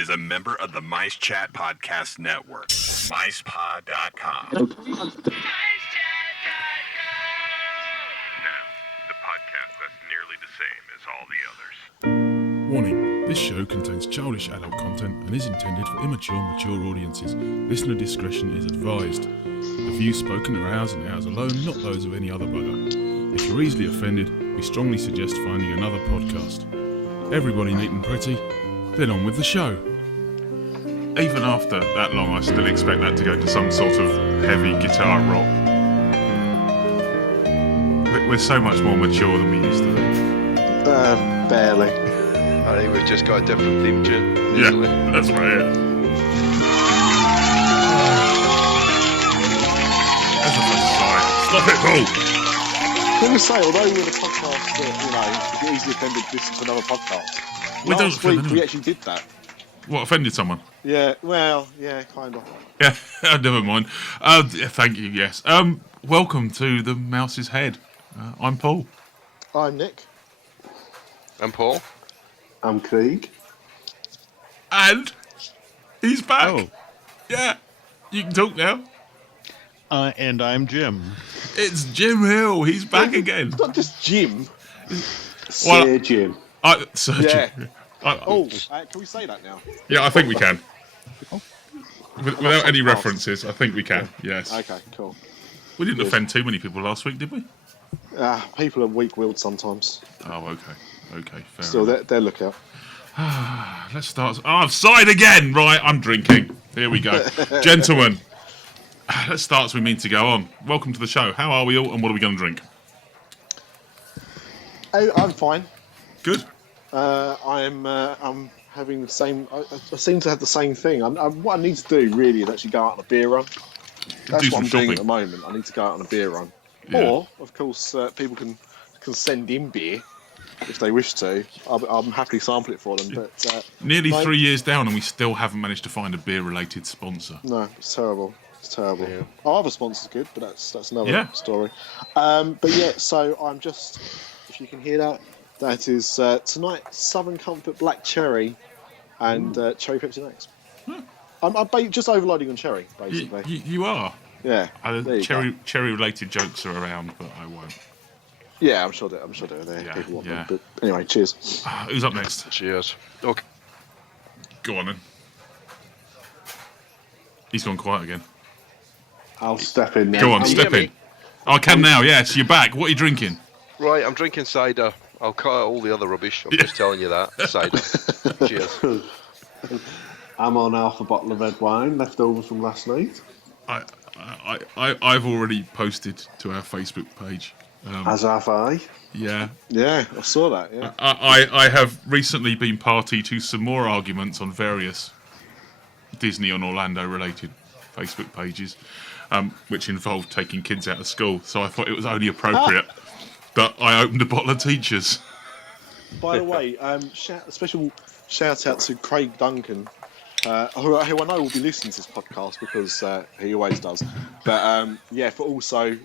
is a member of the Mice Chat Podcast Network. MicePod.com. Now, the podcast that's nearly the same as all the others. Warning, this show contains childish adult content and is intended for immature, mature audiences. Listener discretion is advised. The views spoken are ours and ours alone, not those of any other bugger. If you're easily offended, we strongly suggest finding another podcast. Everybody neat and pretty, then on with the show. Even after that long, I still expect that to go to some sort of heavy guitar rock. We're so much more mature than we used to be. Barely. I think we've just got a different theme tune. Yeah, that's right. Yeah. That's a first sign. Stop it, Paul! Can we say, although we're the podcast that, if you're easily offended, listen to another podcast. Last week we actually did that. What, offended someone? Yeah, well, yeah, kind of. Yeah, never mind. Thank you, yes. Welcome to the Mouse's Head. I'm Paul. I'm Nick. I'm Paul. I'm Craig. And he's back. Oh. Yeah, you can talk now. And I'm Jim. It's Jim Hill. He's back again. It's not just Jim. Well, Jim. Sir Yeah. Jim. Can we say that now? Yeah, I think we can. Without any references, I think we can. Yes. Okay, cool. We didn't offend too many people last week, did we? People are weak-willed sometimes. Oh, okay. Okay, fair Still, enough. they're lookout. Let's start. Oh, I've sighed again. Right, I'm drinking. Here we go. Gentlemen, let's start as we mean to go on. Welcome to the show. How are we all, and what are we going to drink? I'm fine. Good. I'm having the same. I seem to have the same thing. What I need to do really is actually go out on a beer run. That's what I'm doing at the moment. I need to go out on a beer run. Yeah. Or, of course, people can send in beer if they wish to. I'll happily sample it for them. But nearly 3 years down, and we still haven't managed to find a beer-related sponsor. No, it's terrible. It's terrible. Yeah. Our other sponsor's good, but that's another story. But yeah, so I'm just, if you can hear that, that is tonight Southern Comfort Black Cherry and Cherry Pepsi Max. I'm just overloading on cherry, basically. You are? Yeah. Cherry-related jokes are around, but I won't. Yeah, I'm sure they're there. Yeah, People want yeah. them. But anyway, cheers. Who's up next? Cheers. Okay. Go on then. He's gone quiet again. I'll step in now. Go on, step in. I can now, yes. You're back. What are you drinking? Right, I'm drinking cider. I'll cut out all the other rubbish. I'm just telling you that. Cider. Cheers. I'm on half a bottle of red wine left over from last night. I've already posted to our Facebook page. As have I. Yeah. Yeah, I saw that, yeah. I have recently been party to some more arguments on various Disney and Orlando related Facebook pages, which involved taking kids out of school. So I thought it was only appropriate that I opened a bottle of Teachers. By the way, a special shout out to Craig Duncan, who I know will be listening to this podcast because he always does. But for also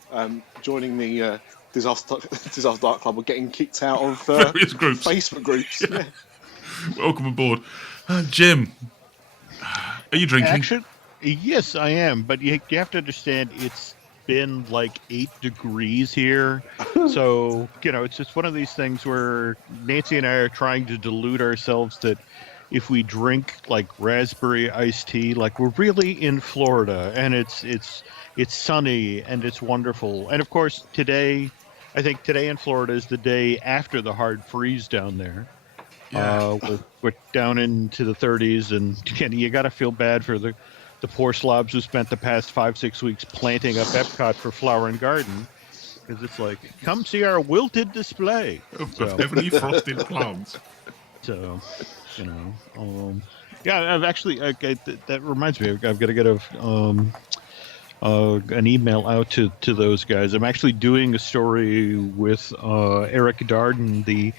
joining the Disafterdark Club or getting kicked out of various groups. Facebook groups. Yeah. Welcome aboard. Jim, are you drinking? Actually, yes, I am. But you have to understand, it's been like 8 degrees here. So, it's just one of these things where Nancy and I are trying to delude ourselves that if we drink like raspberry iced tea, like we're really in Florida and it's sunny and it's wonderful. And of course, I think today in Florida is the day after the hard freeze down there. Yeah. We're down into the 30s, and you got to feel bad for the poor slobs who spent the past 5-6 weeks planting up Epcot for Flower and Garden, because it's like, come see our wilted display of heavily frosted plants. So, I've actually that reminds me, I've got to get an email out to those guys. I'm actually doing a story with Eric Darden, the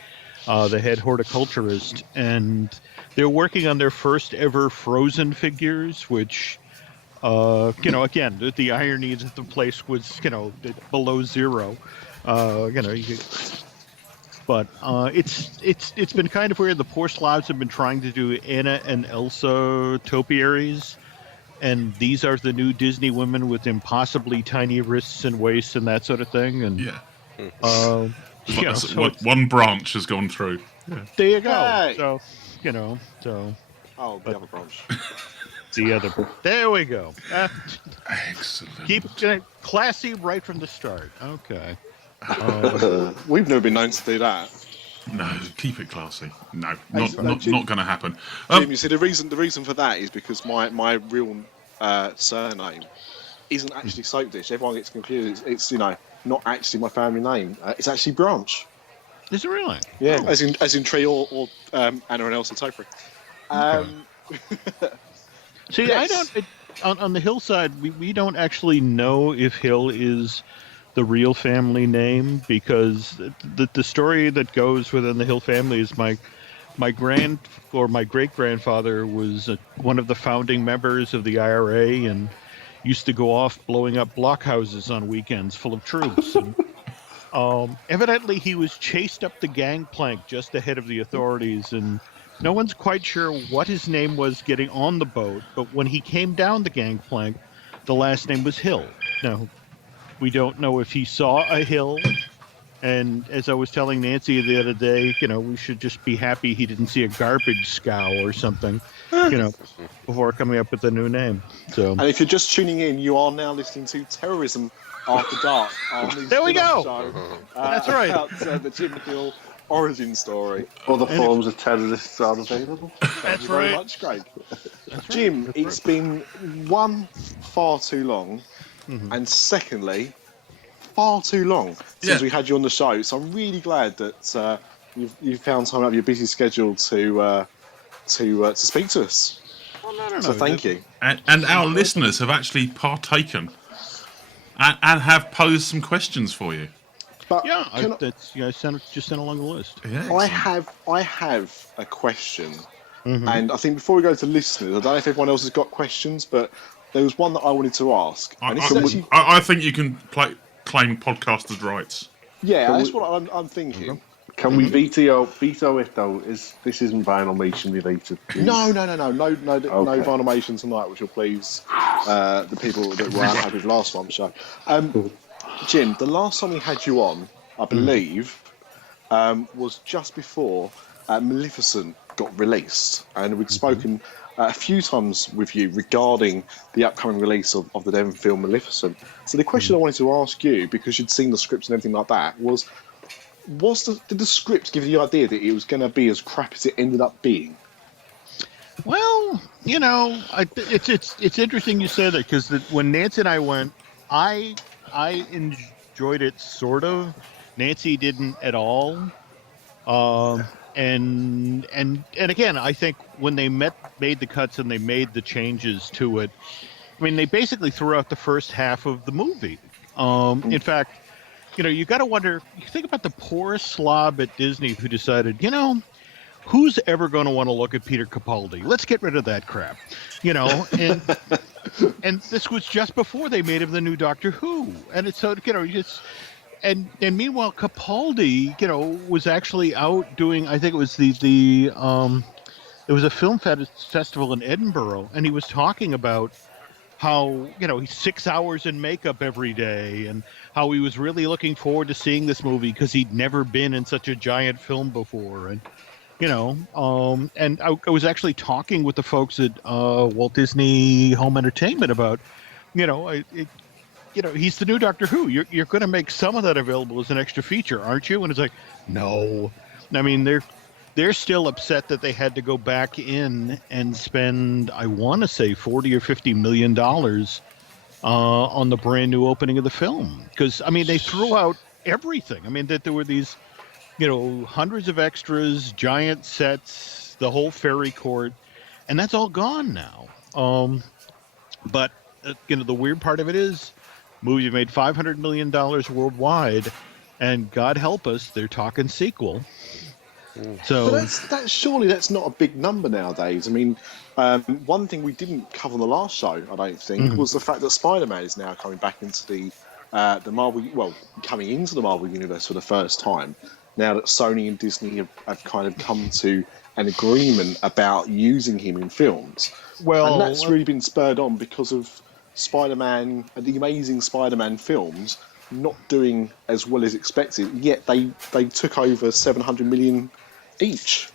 head horticulturist, and they're working on their first ever frozen figures, which, again, the irony is that the place was, below zero. But it's been kind of weird. The poor Slavs have been trying to do Anna and Elsa topiaries, and these are the new Disney women with impossibly tiny wrists and waists and that sort of thing. And Yeah. so One branch has gone through. Yeah. there you go. Hey! So Oh, the other branch. the other. There we go. Excellent. Keep classy right from the start. Okay. We've never been known to do that. No, keep it classy. No, Jim- not going to happen. Jim, you see, the reason for that is because my real surname isn't actually Soap Dish. Everyone gets confused. It's not actually my family name. It's actually Branch. Is it really? Yeah, as in tree or Anna and Elsa Topiary. See, yes. I don't. On the Hill side, we don't actually know if Hill is the real family name, because the story that goes within the Hill family is my great grandfather was one of the founding members of the IRA and used to go off blowing up blockhouses on weekends full of troops. And evidently, he was chased up the gangplank just ahead of the authorities, and no one's quite sure what his name was getting on the boat. But when he came down the gangplank, the last name was Hill. Now, we don't know if he saw a hill. And as I was telling Nancy the other day, we should just be happy he didn't see a garbage scow or something, before coming up with a new name. So, and if you're just tuning in, you are now listening to Terrorism After Dark. There we go. Show, That's right. About the Jim Hill origin story. Other forms of terrorists are available. Thank you very much, Craig. Jim, it's been one, far too long, and secondly, far too long since we had you on the show. So I'm really glad that you've found time out of your busy schedule to speak to us. Well, no. So thank you. And our listeners have actually partaken and have posed some questions for you. But I sent along the list. Yeah, I have a question, and I think before we go to listeners, I don't know if everyone else has got questions, but there was one that I wanted to ask. And I think you can claim podcasters' rights. Yeah, that's what I'm thinking. Can we veto it though? This isn't Vinylmation related? No Vinylmation tonight, which will please the people that were unhappy with last month's show. Jim, the last time we had you on, I believe, was just before Maleficent got released, and we'd spoken a few times with you regarding the upcoming release of the Devon film Maleficent. So the question I wanted to ask you, because you'd seen the scripts and everything like that, was did the script give you the idea that it was going to be as crap as it ended up being? Well, it's interesting you say that, because when Nancy and I went, I enjoyed it sort of. Nancy didn't at all. And again, I think when they made the cuts and they made the changes to it, I mean, they basically threw out the first half of the movie. In fact, you got to wonder, you think about the poor slob at Disney who decided, who's ever going to want to look at Peter Capaldi? Let's get rid of that crap, and this was just before they made him the new Doctor Who. And it's so, and meanwhile, Capaldi, was actually out doing, I think it was it was a film festival in Edinburgh, and he was talking about how, he's 6 hours in makeup every day, and how he was really looking forward to seeing this movie because he'd never been in such a giant film before. And, and I was actually talking with the folks at Walt Disney Home Entertainment about, he's the new Doctor Who. You're going to make some of that available as an extra feature, aren't you? And it's like, no. I mean, they're still upset that they had to go back in and spend, I want to say, $40 or $50 million on the brand new opening of the film. Because, I mean, they threw out everything. I mean, that there were these, hundreds of extras, giant sets, the whole fairy court, and that's all gone now. But, the weird part of it is, movie made $500 million worldwide, and God help us, they're talking sequel. So, but surely that's not a big number nowadays. I mean, one thing we didn't cover on the last show, I don't think, was the fact that Spider-Man is now coming back into the Marvel, coming into the Marvel universe for the first time. now that Sony and Disney have kind of come to an agreement about using him in films. And that's really been spurred on because of Spider-Man, the Amazing Spider-Man films, not doing as well as expected, yet they took over 700 million each.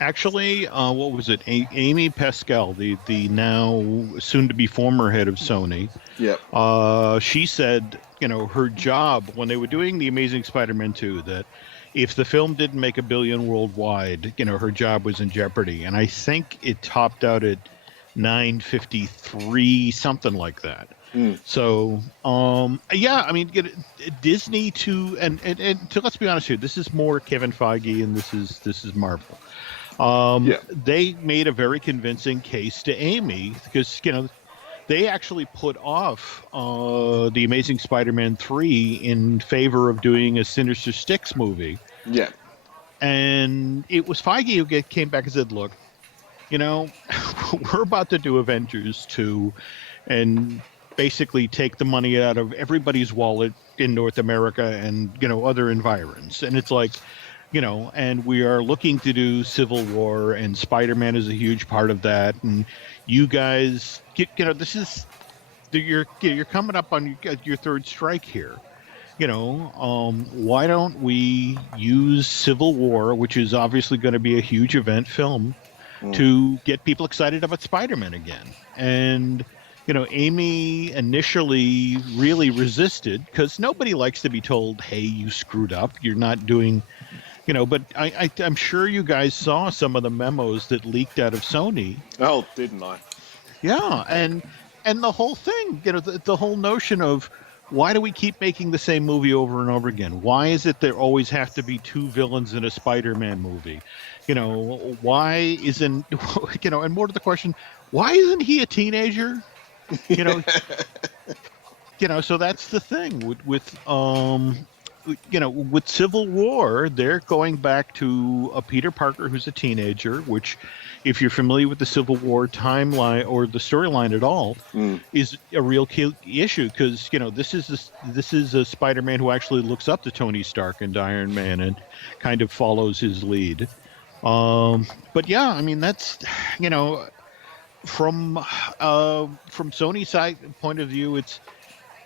Actually, what was it? Amy Pascal, the now soon-to-be former head of Sony. Yeah. She said, her job when they were doing The Amazing Spider-Man 2, that if the film didn't make $1 billion worldwide, her job was in jeopardy. And I think it topped out at 953, something like that. So, yeah, I mean, Disney and to, let's be honest here, this is more Kevin Feige and this is Marvel. They made a very convincing case to Amy because, they actually put off The Amazing Spider-Man 3 in favor of doing a Sinister Six movie. Yeah. And it was Feige who came back and said, look, we're about to do Avengers 2 and basically take the money out of everybody's wallet in North America and, other environs. And it's like, and we are looking to do Civil War, and Spider-Man is a huge part of that. And you guys, this is, you're coming up on your third strike here. Why don't we use Civil War, which is obviously going to be a huge event film, to get people excited about Spider-Man again? And, Amy initially really resisted because nobody likes to be told, hey, you screwed up. You're not doing... but I'm sure you guys saw some of the memos that leaked out of Sony. Oh, didn't I? Yeah, and the whole thing, the whole notion of why do we keep making the same movie over and over again? Why is it there always have to be two villains in a Spider-Man movie? Why isn't, and more to the question, why isn't he a teenager? So that's the thing with Civil War, they're going back to a Peter Parker who's a teenager, which, if you're familiar with the Civil War timeline or the storyline at all, is a real key issue because this is a Spider-Man who actually looks up to Tony Stark and Iron Man and kind of follows his lead. But yeah, I mean that's from Sony's side point of view,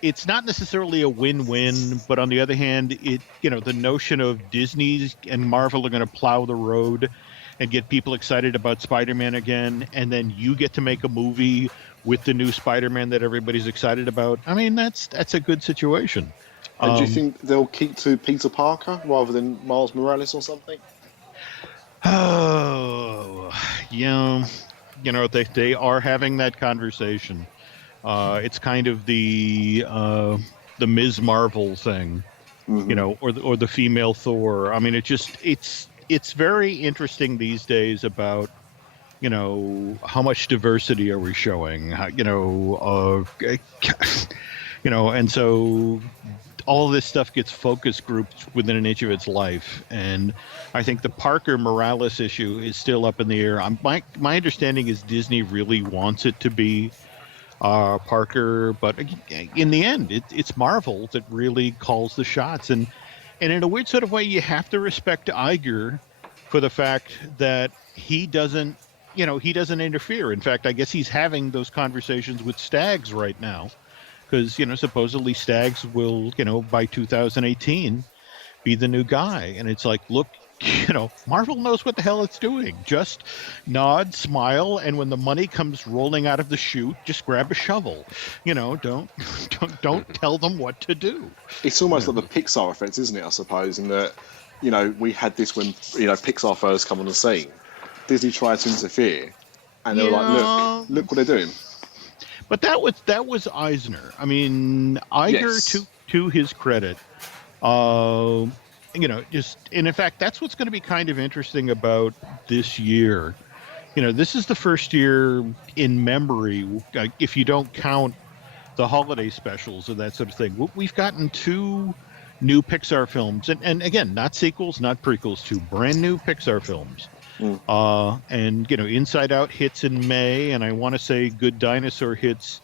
it's not necessarily a win-win, but on the other hand, the notion of Disney and Marvel are going to plow the road and get people excited about Spider-Man again, and then you get to make a movie with the new Spider-Man that everybody's excited about. I mean, that's a good situation. And do you think they'll keep to Peter Parker rather than Miles Morales or something? Oh, yeah. They are having that conversation. It's kind of the Ms. Marvel thing, or the female Thor. I mean, it's very interesting these days about, how much diversity are we showing, and so all of this stuff gets focus grouped within an inch of its life. And I think the Parker Morales issue is still up in the air. My understanding is Disney really wants it to be Parker, but in the end, it's Marvel that really calls the shots. And in a weird sort of way, you have to respect Iger for the fact that he doesn't interfere. In fact, I guess he's having those conversations with Staggs right now because, supposedly Staggs will, by 2018 be the new guy. And it's like, look, Marvel knows what the hell it's doing. Just nod, smile, and when the money comes rolling out of the chute, just grab a shovel. Don't tell them what to do. It's almost like the Pixar effect, isn't it? I suppose, in that we had this when Pixar first come on the scene. Disney tried to interfere, and they were like, "Look what they're doing." But that was Eisner. I mean, Iger, to his credit. And in fact, that's what's going to be kind of interesting about this year. This is the first year in memory, if you don't count the holiday specials and that sort of thing. We've gotten 2 new Pixar films, and again, not sequels, not prequels, 2 brand new Pixar films. And Inside Out hits in May, and I want to say Good Dinosaur hits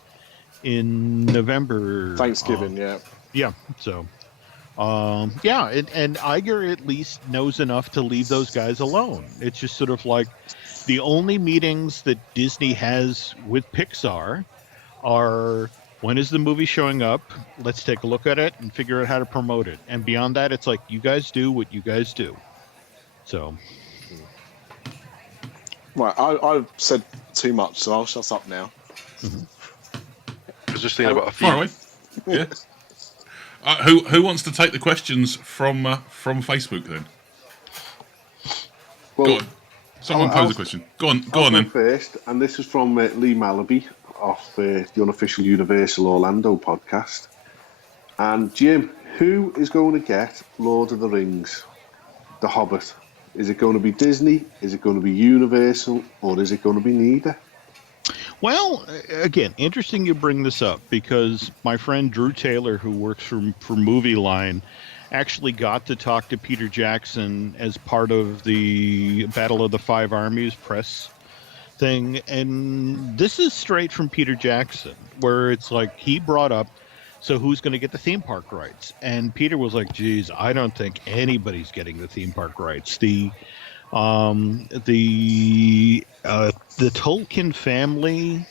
in November. Thanksgiving, yeah. So. Yeah, and Iger at least knows enough to leave those guys alone. It's just sort of like the only meetings that Disney has with Pixar are, when is the movie showing up? Let's take a look at it and figure out how to promote it. And beyond that, it's like, you guys do what you guys do. So, Right, I've said too much, so I'll shut up now. I was just thinking about a few. Far away. Yeah. Who wants to take the questions from Facebook then? Well, Go on. Someone pose a question. Go on then. First, and this is from Lee Malaby off the unofficial Universal Orlando podcast. And Jim, who is going to get Lord of the Rings, The Hobbit? Is it going to be Disney? Is it going to be Universal? Or is it going to be neither? well, again, interesting you bring this up, because my friend Drew Taylor, who works for Movie Line, actually got to talk to Peter Jackson as part of the Battle of the Five Armies press thing. And this is straight from Peter Jackson, where it's like he brought up, so who's going to get the theme park rights? And Peter was like, geez, I don't think anybody's getting the theme park rights. The Tolkien family,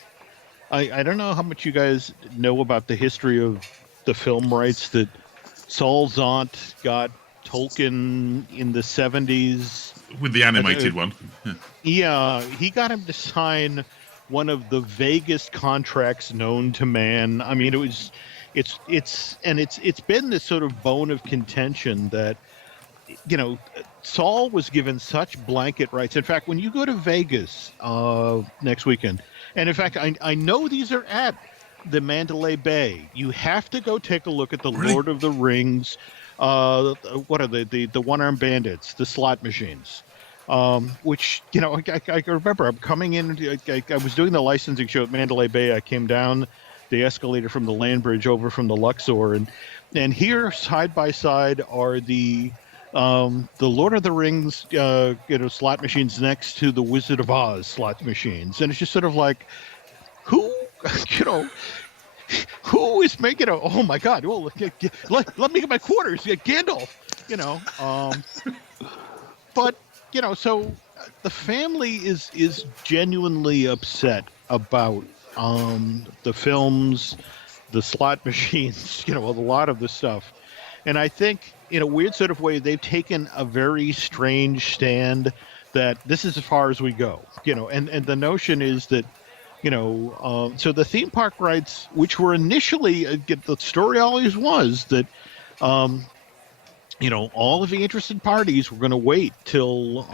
I don't know how much you guys know about the history of the film rights, that Saul Zant got Tolkien in the 70s. With the animated one. Yeah, he got him to sign one of the vaguest contracts known to man. I mean, it's been this sort of bone of contention that, you know, Saul was given such blanket rights. In fact, when you go to Vegas next weekend, and in fact, I know these are at the Mandalay Bay, you have to go take a look at the Lord of the Rings. What are the one-armed bandits, the slot machines? Which, you know, I remember I'm coming in. I was doing the licensing show at Mandalay Bay. I came down the escalator from the land bridge over from the Luxor, and here side by side are the Lord of the Rings, slot machines next to the Wizard of Oz slot machines, and it's just sort of like, who, who is making a? Oh my God! Well, let me get my quarters, Gandalf, but so the family is genuinely upset about the films, the slot machines, a lot of the stuff. And I think, in a weird sort of way, they've taken a very strange stand that this is as far as we go, and the notion is that, so the theme park rights, which were initially, the story always was that, all of the interested parties were going to wait till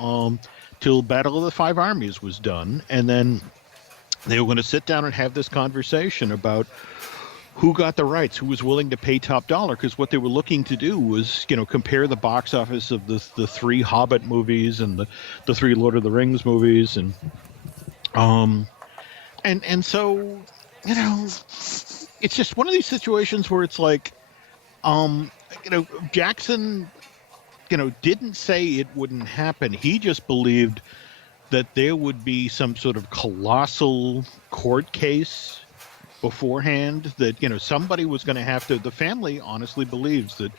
Battle of the Five Armies was done, and then they were going to sit down and have this conversation about who got the rights, who was willing to pay top dollar, because what they were looking to do was, compare the box office of the three Hobbit movies and the three Lord of the Rings movies, and so, it's just one of these situations where it's like, Jackson, didn't say it wouldn't happen. He just believed that there would be some sort of colossal court case beforehand, that, somebody was going to have to, the family honestly believes that,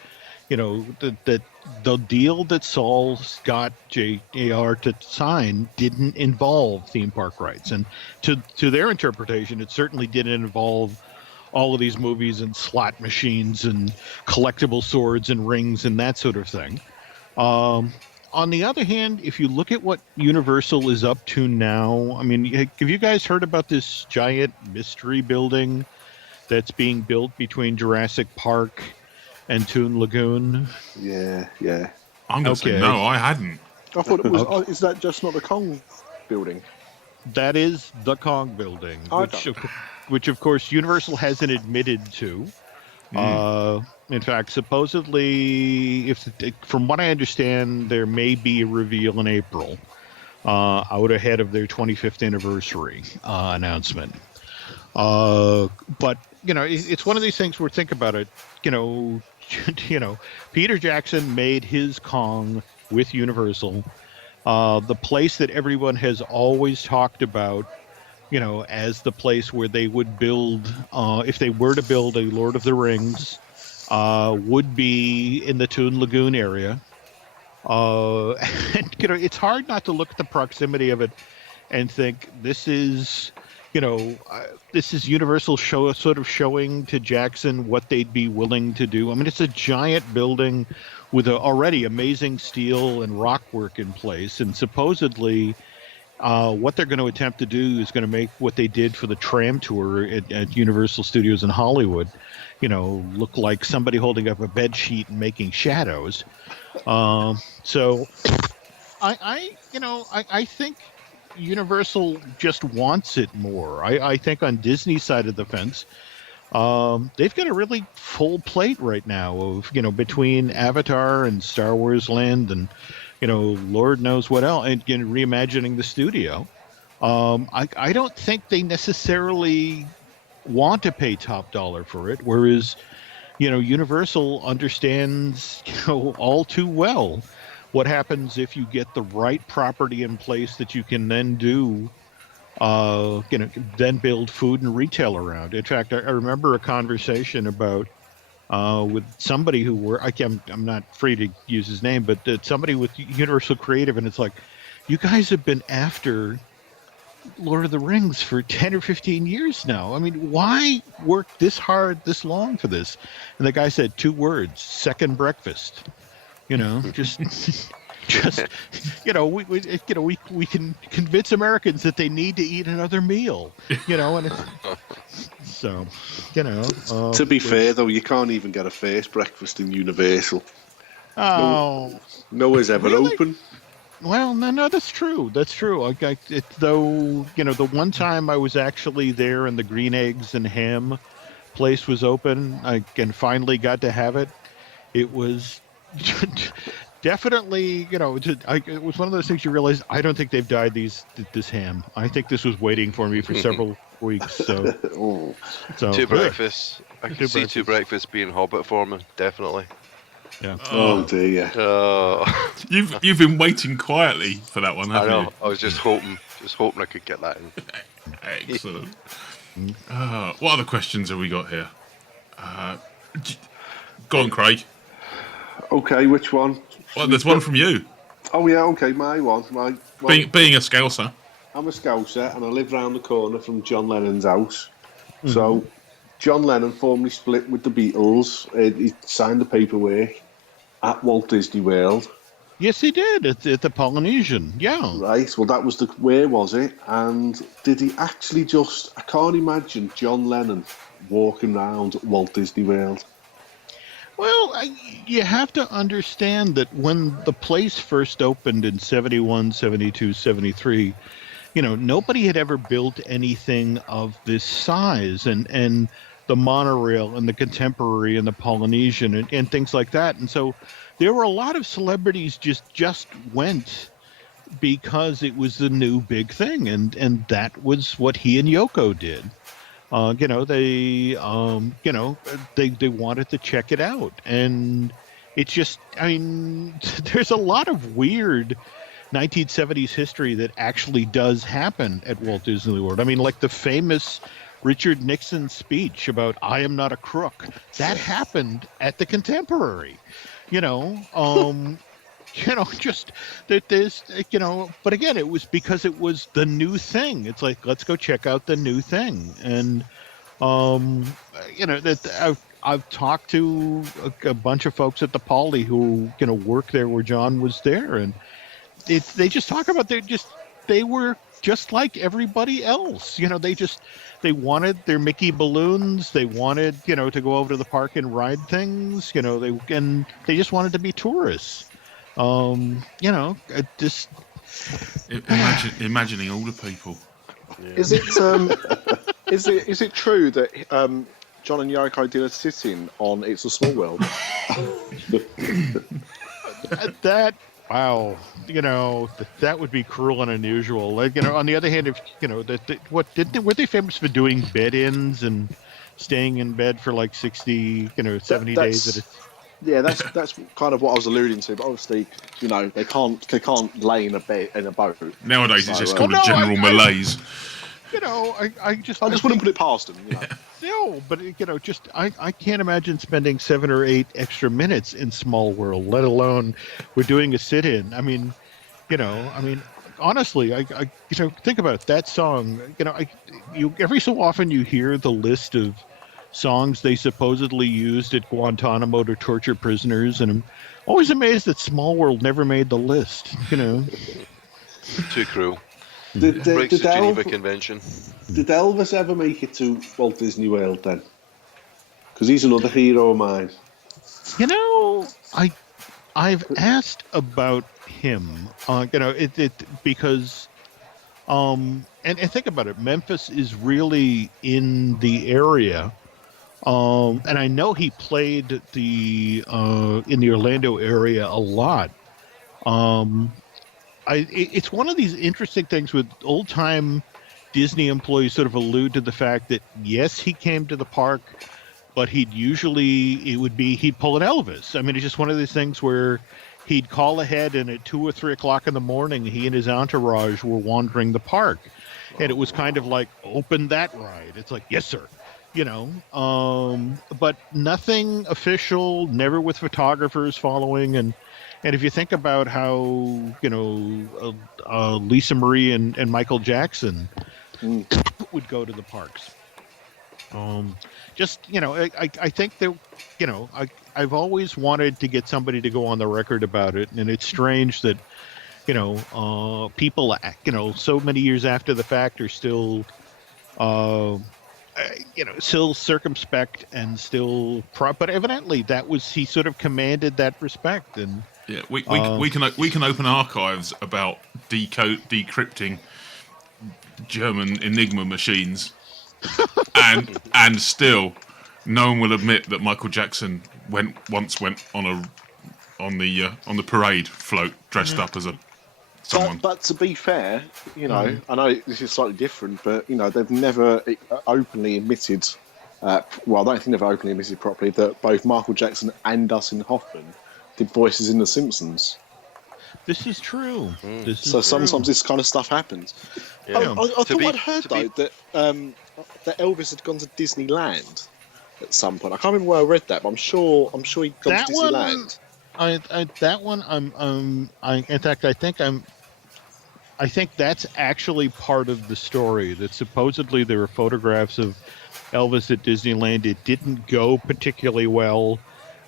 that the deal that Saul got JAR to sign didn't involve theme park rights. And to their interpretation, it certainly didn't involve all of these movies and slot machines and collectible swords and rings and that sort of thing. On the other hand, if you look at what Universal is up to now, I mean, have you guys heard about this giant mystery building that's being built between Jurassic Park and Toon Lagoon? Yeah. I'm going to say no, I hadn't. I thought it was. Is that just not the Kong building? That is the Kong building, which of course Universal hasn't admitted to. In fact, supposedly, from what I understand, there may be a reveal in April, out ahead of their 25th anniversary announcement. But it's one of these things where, think about it. Peter Jackson made his Kong with Universal, the place that everyone has always talked about, as the place where they would build, if they were to build a Lord of the Rings, would be in the Toon Lagoon area. And it's hard not to look at the proximity of it and think this is, this is Universal sort of showing to Jackson what they'd be willing to do. I mean, it's a giant building with already amazing steel and rock work in place, and supposedly what they're going to attempt to do is going to make what they did for the tram tour at Universal Studios in Hollywood, look like somebody holding up a bed sheet and making shadows. So I think Universal just wants it more. I think on Disney's side of the fence, they've got a really full plate right now of, between Avatar and Star Wars Land and, Lord knows what else, and reimagining the studio. I don't think they necessarily want to pay top dollar for it, whereas, Universal understands, all too well what happens if you get the right property in place that you can then do, then build food and retail around. In fact, I remember a conversation about with somebody who I'm not free to use his name, but somebody with Universal Creative, and it's like, you guys have been after Lord of the Rings for 10 or 15 years now. I mean, why work this hard, this long for this? And the guy said 2 words: second breakfast. Just we can convince Americans that they need to eat another meal, and so, to be fair though, you can't even get a first breakfast in Universal. Nowhere's ever really? open. Well, no, that's true. That's true. Though, the one time I was actually there and the green eggs and ham place was open, I finally got to have it. It was definitely, it was one of those things you realize, I don't think they've dyed this ham. I think this was waiting for me for several weeks. So, two breakfasts. I can see two breakfasts being Hobbit for me, definitely. Yeah. Oh dear. You've been waiting quietly for that one, haven't you? I was just hoping I could get that in. Excellent. What other questions have we got here? Go on, Craig. Okay, which one? Well, there's one from you. Oh yeah, okay, my one. Being a Scouser. I'm a Scouser, and I live round the corner from John Lennon's house. Mm-hmm. So, John Lennon formally split with the Beatles. He signed the paperwork at Walt Disney World. Yes, he did, at the Polynesian, yeah. Right, well, that was where was it? And did he actually I can't imagine John Lennon walking around Walt Disney World. Well, you have to understand that when the place first opened in 71, 72, 73, nobody had ever built anything of this size, and the monorail and the Contemporary and the Polynesian and things like that. And so there were a lot of celebrities just went because it was the new big thing, and that was what he and Yoko did. They wanted to check it out, and it's just, there's a lot of weird 1970s history that actually does happen at Walt Disney World. Like the famous Richard Nixon speech about "I am not a crook," that happened at the Contemporary. Just that there's, but again, it was because it was the new thing. It's like, let's go check out the new thing. And, that I've talked to a bunch of folks at the Poly who, work there where John was there. And they just talk about, they were just like everybody else. They wanted their Mickey balloons. They wanted, to go over to the park and ride things, they just wanted to be tourists. Just imagining all the people. Yeah. Is it true that John and Yoko did a sit-in on It's a Small World? Wow, that would be cruel and unusual. On the other hand, if were they famous for doing bed-ins and staying in bed for like 60, 70 days at a... Yeah, that's kind of what I was alluding to. But obviously, they can't lay in a boat. Nowadays, it's just called a general malaise. I just wouldn't put it past them. No, but I can't imagine spending 7 or 8 extra minutes in Small World, let alone we're doing a sit-in. I mean, honestly, I think about it. That song, you every so often you hear the list of songs they supposedly used at Guantanamo to torture prisoners, and I'm always amazed that Small World never made the list. Too cruel. Did Breaks the Geneva Convention. Did Elvis ever make it to Walt Disney World then? Because he's another hero of mine. I've asked about him. Because and think about it. Memphis is really in the area. And I know he played in the Orlando area a lot. It's one of these interesting things with old time Disney employees sort of allude to the fact that yes, he came to the park, but he'd pull an Elvis. I mean, it's just one of these things where he'd call ahead, and at 2 or 3 o'clock in the morning, he and his entourage were wandering the park, and it was kind of like, open that ride. It's like, yes, sir. But nothing official, never with photographers following. And if you think about how, Lisa Marie and Michael Jackson would go to the parks. I think that, I've always wanted to get somebody to go on the record about it. And it's strange that, people, so many years after the fact are still, still circumspect and still but evidently he sort of commanded that respect. And yeah, we can open archives about decrypting German Enigma machines, and still no one will admit that Michael Jackson once went on the parade float dressed up as someone. But to be fair, I know this is slightly different, but they've never openly admitted. I don't think they've openly admitted properly that both Michael Jackson and Dustin Hoffman did voices in The Simpsons. This is true. Sometimes this kind of stuff happens. Yeah. I thought I'd heard that Elvis had gone to Disneyland at some point. I can't remember where I read that, but I'm sure he'd gone to Disneyland. I think that's actually part of the story. That supposedly there were photographs of Elvis at Disneyland. It didn't go particularly well.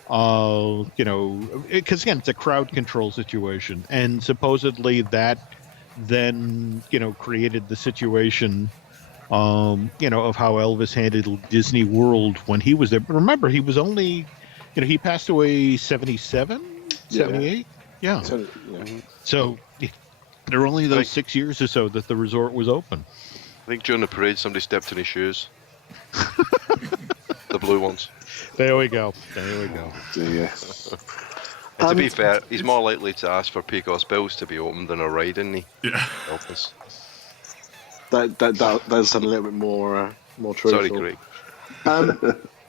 Because again, it's a crowd control situation, and supposedly that then created the situation of how Elvis handled Disney World when he was there. But remember, he was only he passed away 77, 78. Yeah. So there were only those 6 years or so that the resort was open. I think during the parade somebody stepped in his shoes. The blue ones. There we go. Yeah. And to be fair, he's more likely to ask for Pecos Bills to be open than a ride, isn't he? Yeah. Elvis. That's a little bit more truthful. Sorry, Greg.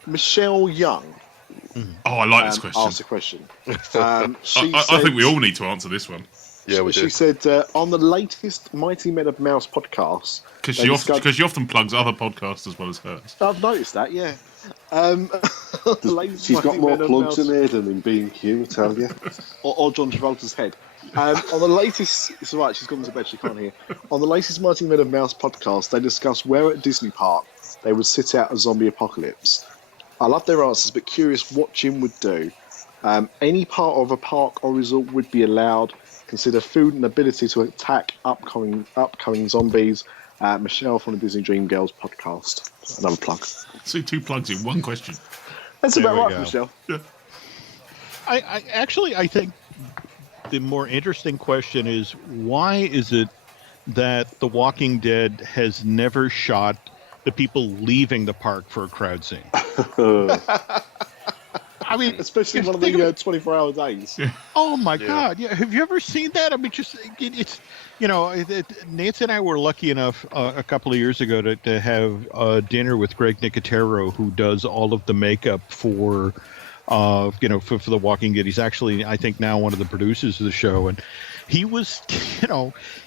Michelle Young. Oh, I like this question. Asked a question. I think we all need to answer this one. Yeah, we do. She said on the latest Mighty Men of Mouse podcast, because she often plugs other podcasts as well as hers. I've noticed that. Yeah. She's got more plugs in there than in B&Q, I tell you. or John Travolta's head. On the latest, it's all right. She's gone to bed. She can't hear. On the latest Mighty Men of Mouse podcast, they discuss where at Disney Park they would sit out a zombie apocalypse. I love their answers, but curious what Jim would do. Any part of a park or resort would be allowed. Consider food and ability to attack upcoming zombies. Michelle from the Disney Dream Girls podcast. Another plug. See, 2 plugs in 1 question. That's There about we right, go. Michelle. Yeah. I think the more interesting question is, why is it that The Walking Dead has never shot the people leaving the park for a crowd scene? I mean, especially one of the 24-hour days. Yeah. Oh my God! Yeah, have you ever seen that? I mean, it's Nancy and I were lucky enough a couple of years ago to have dinner with Greg Nicotero, who does all of the makeup for The Walking Dead. He's actually, I think, now one of the producers of the show, and he was,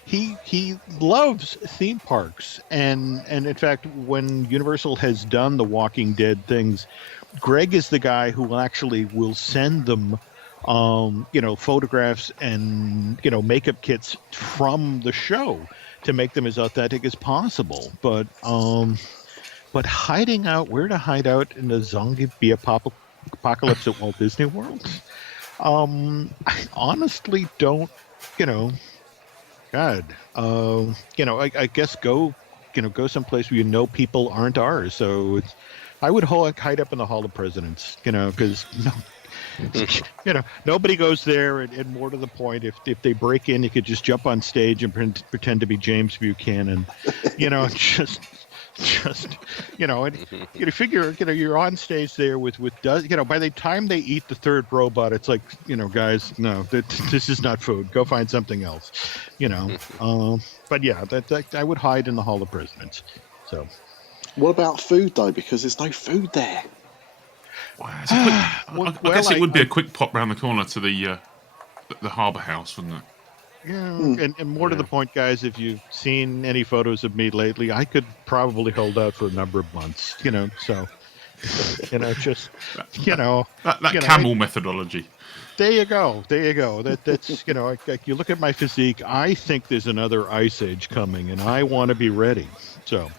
he loves theme parks, and in fact, when Universal has done the Walking Dead things, Greg is the guy who will send them, photographs and makeup kits from the show to make them as authentic as possible. But hiding out, where to hide out in the zombie apocalypse at Walt Disney World? I honestly don't, you know, God, I guess go someplace where people aren't ours. So I would hide up in the Hall of Presidents, because nobody goes there. And more to the point, if they break in, you could just jump on stage and pretend to be James Buchanan, just and you figure you're on stage there with by the time they eat the third robot, it's like, guys, no, this is not food, go find something else, but yeah, that I would hide in the Hall of Presidents. So what about food though, because there's no food there? I guess it would be a quick pop round the corner to the Harbour House, wouldn't it? Yeah, and more to the point, guys, if you've seen any photos of me lately, I could probably hold out for a number of months, so, just, that camel methodology. There you go. That's, you look at my physique, I think there's another ice age coming, and I want to be ready. So.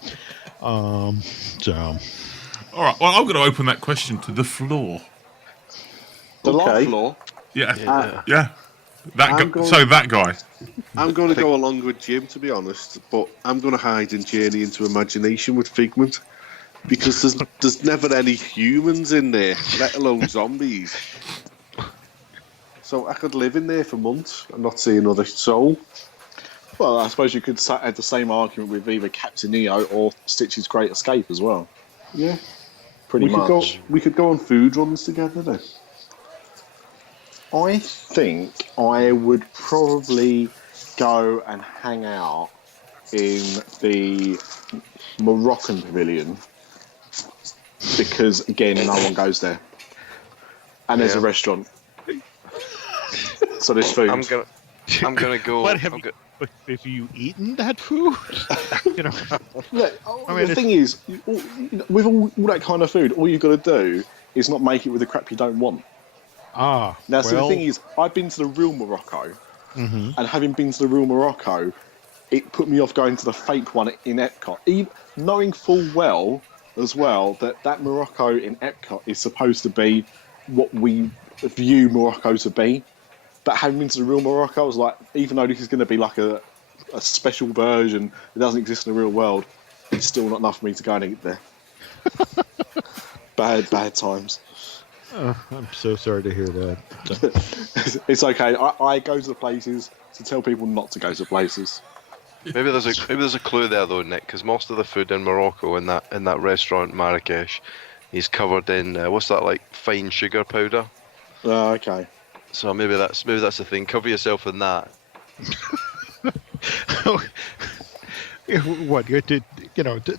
All right, well, I'm going to open that question to the floor. The live floor? Yeah. Yeah. That guy. I'm going to go along with Jim, to be honest, but I'm going to hide in Journey into Imagination with Figment, because there's never any humans in there, let alone zombies. So I could live in there for months and not see another soul. Well, I suppose you could have the same argument with either Captain EO or Stitch's Great Escape as well. Yeah. Pretty much. We could go on food runs together then. I think I would probably go and hang out in the Moroccan pavilion because, again, no one goes there. And there's a restaurant. So there's food. I'm gonna go. But have you eaten that food? Look, the thing is, with all that kind of food, all you've got to do is not make it with the crap you don't want. So the thing is, I've been to the real Morocco, and having been to the real Morocco, it put me off going to the fake one in Epcot, knowing full well as well that Morocco in Epcot is supposed to be what we view Morocco to be. But having been to the real Morocco, I was like, even though this is going to be like a special version that doesn't exist in the real world, it's still not enough for me to go and eat there. Bad times. I'm so sorry to hear that. It's okay. I go to the places to tell people not to go to places. Maybe there's a clue there though, Nick, because most of the food in Morocco in that restaurant Marrakesh is covered in what's that, like fine sugar powder. Okay. So maybe that's the thing. Cover yourself in that. What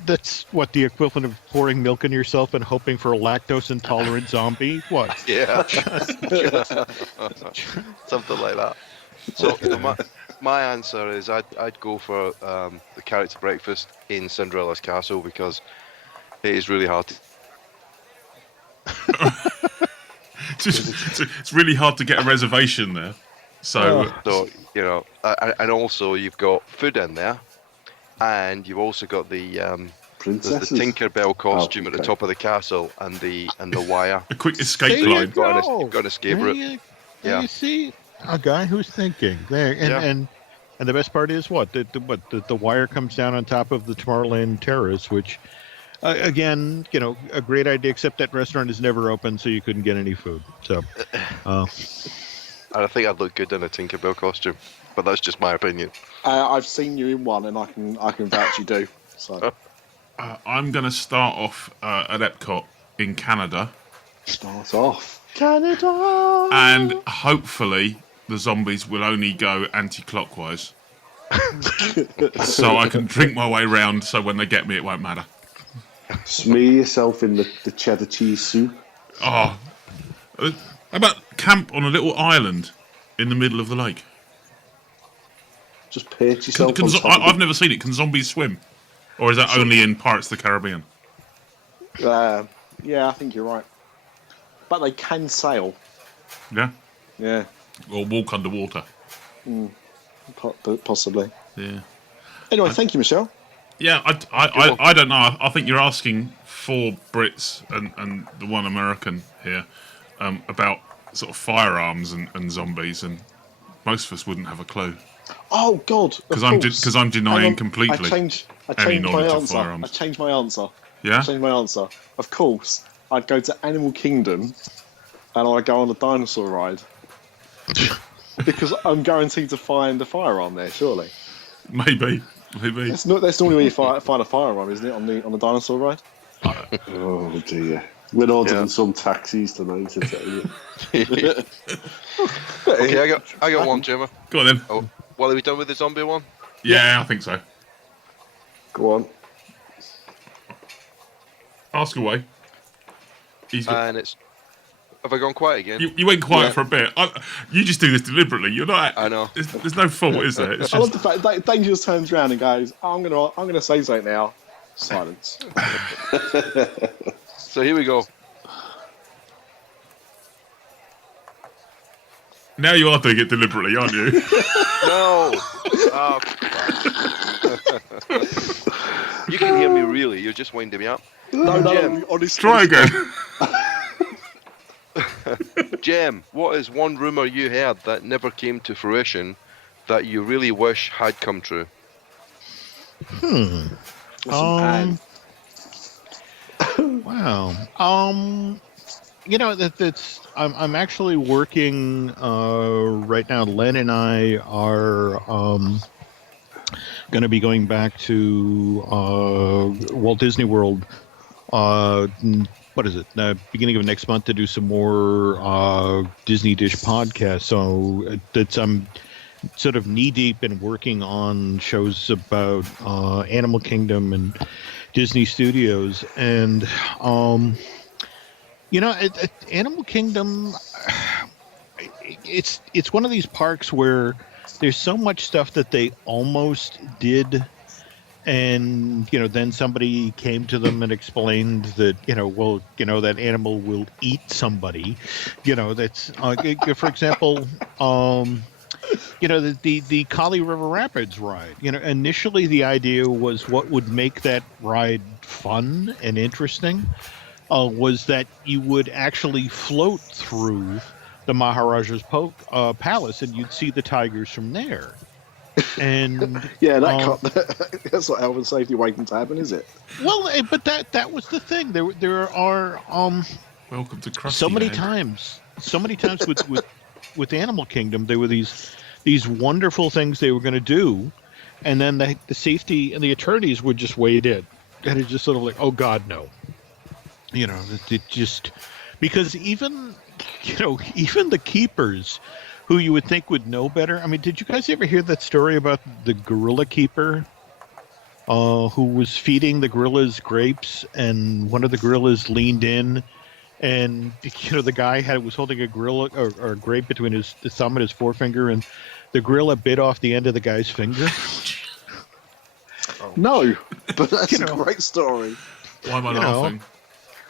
that's what the equivalent of pouring milk in yourself and hoping for a lactose intolerant zombie. What? Yeah, something like that. So my answer is I'd go for the character breakfast in Cinderella's castle because it is really hard to. It's really hard to get a reservation there. So and also you've got food in there, and you've also got the there's the Tinkerbell costume at the top of the castle and the wire. A quick escape line. You've got an escape route. You see a guy who's thinking there, and the best part is the wire comes down on top of the Tomorrowland Terrace, which. Again, a great idea, except that restaurant is never open, so you couldn't get any food. So, I think I'd look good in a Tinkerbell costume, but that's just my opinion. I've seen you in one, and I can vouch you do. So, I'm going to start off at Epcot in Canada. Start off Canada, and hopefully the zombies will only go anti-clockwise, so I can drink my way round. So when they get me, it won't matter. Smear yourself in the cheddar cheese soup. Oh, how about camp on a little island in the middle of the lake? Just perch yourself on top I've never seen it. Can zombies swim? Or is that only in Pirates of the Caribbean? Yeah, I think you're right. But they can sail. Yeah? Yeah. Or walk underwater. Possibly. Yeah. Anyway, thank you, Michelle. Yeah, I don't know. I think you're asking 4 Brits and the 1 American here about sort of firearms and zombies, and most of us wouldn't have a clue. Oh God! Because I'm denying completely I changed any knowledge my of answer. firearms. I changed my answer. Yeah. I changed my answer. Of course, I'd go to Animal Kingdom, and I'd go on a dinosaur ride. Because I'm guaranteed to find a firearm there, surely. Maybe. That's normally where you find a firearm, isn't it? On the dinosaur ride. Oh dear. We're ordering some taxis tonight, I tell you. Okay, I got one, Gemma. Go on then. Oh, well, are we done with the zombie one? Yeah, I think so. Go on. Ask away. And it's... Have I gone quiet again? You went quiet for a bit. You just do this deliberately. You're not. I know. There's no fault, is there? It's just... I love the fact that Danger just turns around and goes, "I'm gonna say something now." Silence. So here we go. Now you are doing it deliberately, aren't you? No. Oh, you can hear me really. You're just winding me up. No, honestly. Try again. Jem, what is one rumour you heard that never came to fruition that you really wish had come true? Wow. That's I'm actually working right now. Len and I are going to be going back to Walt Disney World. What is it? Beginning of next month to do some more Disney Dish podcasts. So I'm sort of knee deep in working on shows about Animal Kingdom and Disney Studios, and Animal Kingdom, it's one of these parks where there's so much stuff that they almost did. And, then somebody came to them and explained that, that animal will eat somebody. That's, for example, the Kali River Rapids ride. Initially the idea was what would make that ride fun and interesting was that you would actually float through the Maharaja's palace and you'd see the tigers from there. And yeah, that's not health and safety waiting to happen, is it? Well, but that was the thing. There are welcome to Krusty so many Egg. times with Animal Kingdom there were these wonderful things they were going to do, and then the safety and the attorneys would just wade in, and it's just sort of like, oh God, no. It just, because even the keepers, who you would think would know better. I mean, did you guys ever hear that story about the gorilla keeper who was feeding the gorillas grapes, and one of the gorillas leaned in, and the guy was holding a gorilla or a grape between his thumb and his forefinger, and the gorilla bit off the end of the guy's finger? No, but that's a great story. Why am I laughing?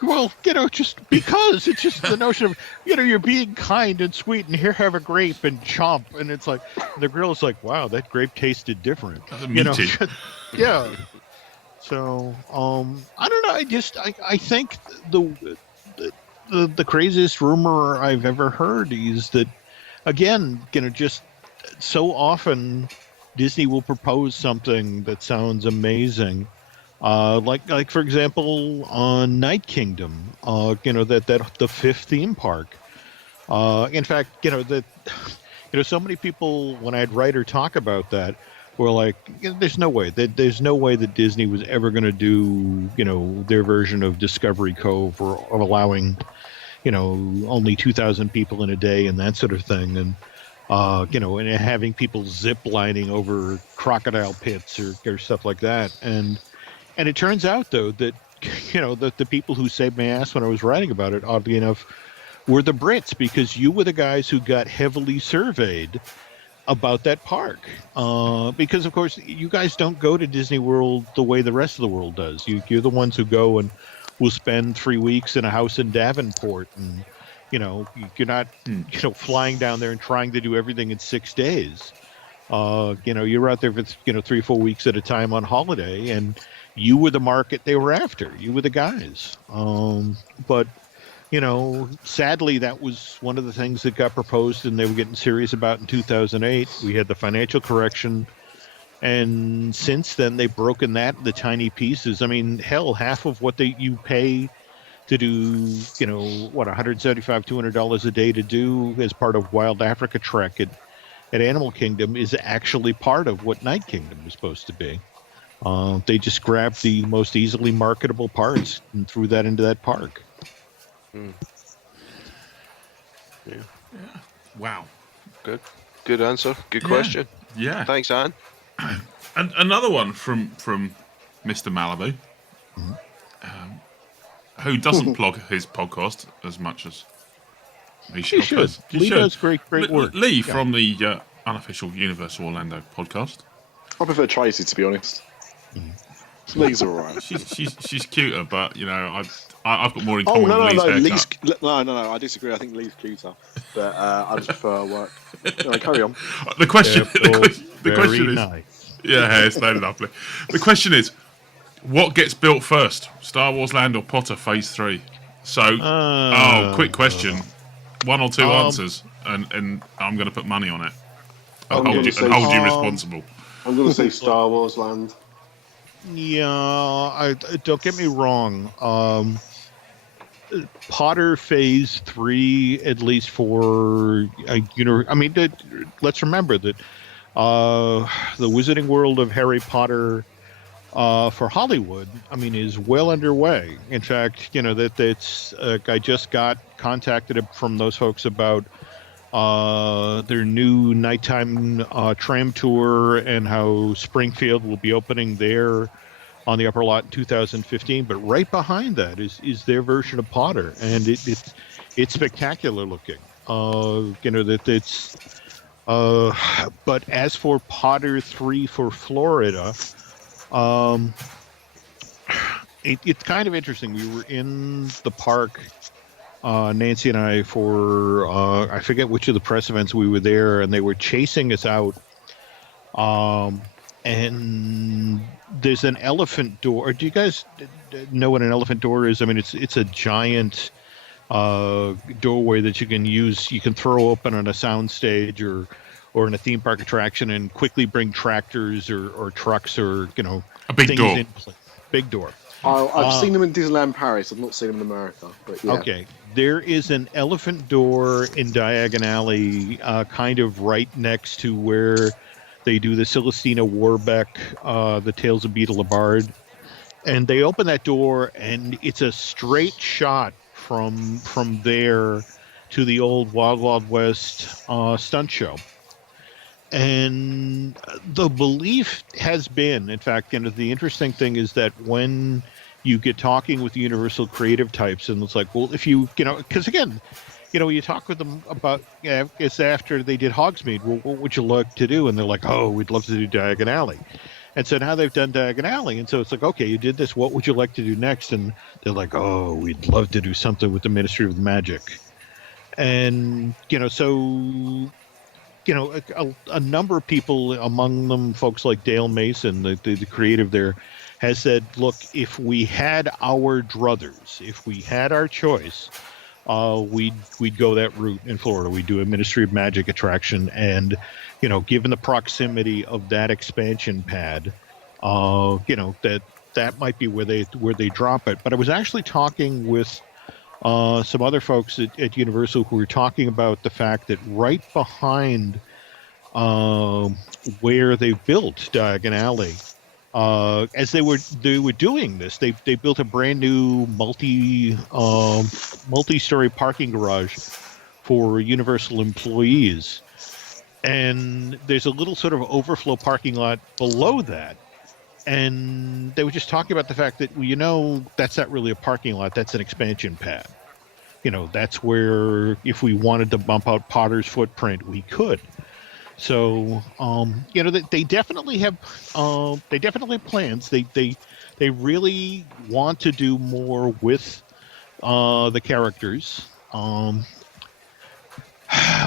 Well, just because it's just the notion of, you're being kind and sweet, and here, have a grape and chomp, and it's like, the gorilla's like, wow, that grape tasted different. Yeah. So, I don't know. I think the craziest rumor I've ever heard is that, again, just so often Disney will propose something that sounds amazing. Like for example, on Night Kingdom, that the 5th theme park. In fact, so many people, when I'd write or talk about that, were like, there's no way that Disney was ever going to do, their version of Discovery Cove, or of allowing, only 2,000 people in a day and that sort of thing. And, and having people zip lining over crocodile pits or stuff like that. And it turns out, though, that, that the people who saved my ass when I was writing about it, oddly enough, were the Brits, because you were the guys who got heavily surveyed about that park. Because, of course, you guys don't go to Disney World the way the rest of the world does. You're the ones who go and will spend 3 weeks in a house in Davenport. And, you're not, flying down there and trying to do everything in 6 days. You're out there for 3 or 4 weeks at a time on holiday, and you were the market they were after. You were the guys. But sadly, that was one of the things that got proposed and they were getting serious about in 2008. We had the financial correction, and since then they've broken that into tiny pieces. I mean, hell, half of what you pay to do, $175, $200 a day to do as part of Wild Africa Trek at Animal Kingdom is actually part of what Night Kingdom was supposed to be. They just grabbed the most easily marketable parts and threw that into that park. Yeah. Wow. Good answer. Good question. Yeah. Thanks, Anne. And another one from Mr. Malibu, who doesn't plug his podcast as much as he should. Lee does great work. Lee from the unofficial Universal Orlando podcast. I prefer Tracy, to be honest. Lee's all right. She's cuter, but I've got more in common with Lee's haircut. No, I disagree. I think Lee's cuter, but I just prefer her work. Anyway, carry on. The question is, nice. Yeah, it's loaded up. The question is, what gets built first, Star Wars Land or Potter Phase 3? So, quick question, 1 or 2 answers, and I'm going to put money on it. I'll hold you responsible. I'm going to say Star Wars Land. Yeah, don't get me wrong. Potter Phase 3, at least for let's remember that the Wizarding World of Harry Potter for Hollywood, is well underway. In fact, that's I just got contacted from those folks about their new nighttime tram tour and how Springfield will be opening there on the upper lot in 2015. But right behind that is their version of Potter, and it's spectacular looking. But as for Potter 3 for Florida, it's kind of interesting. We were in the park, Nancy and I, for I forget which of the press events we were there, and they were chasing us out. And there's an elephant door. Do you guys know what an elephant door is? It's a giant doorway that you can use. You can throw open on a sound stage or in a theme park attraction and quickly bring tractors or trucks or a big door. Big door. I've seen them in Disneyland Paris. I've not seen them in America. But yeah. Okay. There is an elephant door in Diagon Alley, kind of right next to where they do the Celestina Warbeck, the Tales of Beetle Bard. And they open that door, and it's a straight shot from there to the old Wild Wild West stunt show. And the belief has been, in fact, the interesting thing is that when you get talking with the Universal creative types, and it's like, well, if because again, you talk with them about, it's after they did Hogsmeade, well, what would you like to do? And they're like, oh, we'd love to do Diagon Alley. And so now they've done Diagon Alley. And so it's like, okay, you did this. What would you like to do next? And they're like, oh, we'd love to do something with the Ministry of Magic. And, so, a number of people, among them folks like Dale Mason, the creative there, has said, look, if we had our druthers, if we had our choice, we'd go that route in Florida. We'd do a Ministry of Magic attraction, and given the proximity of that expansion pad, that might be where they drop it. But I was actually talking with some other folks at Universal who were talking about the fact that right behind where they built Diagon Alley, as they were doing this, they built a brand new multi-story parking garage for Universal employees, and there's a little sort of overflow parking lot below that. And they were just talking about the fact that, that's not really a parking lot, that's an expansion pad. That's where, if we wanted to bump out Potter's footprint, we could. So, they definitely have plans. They really want to do more with the characters.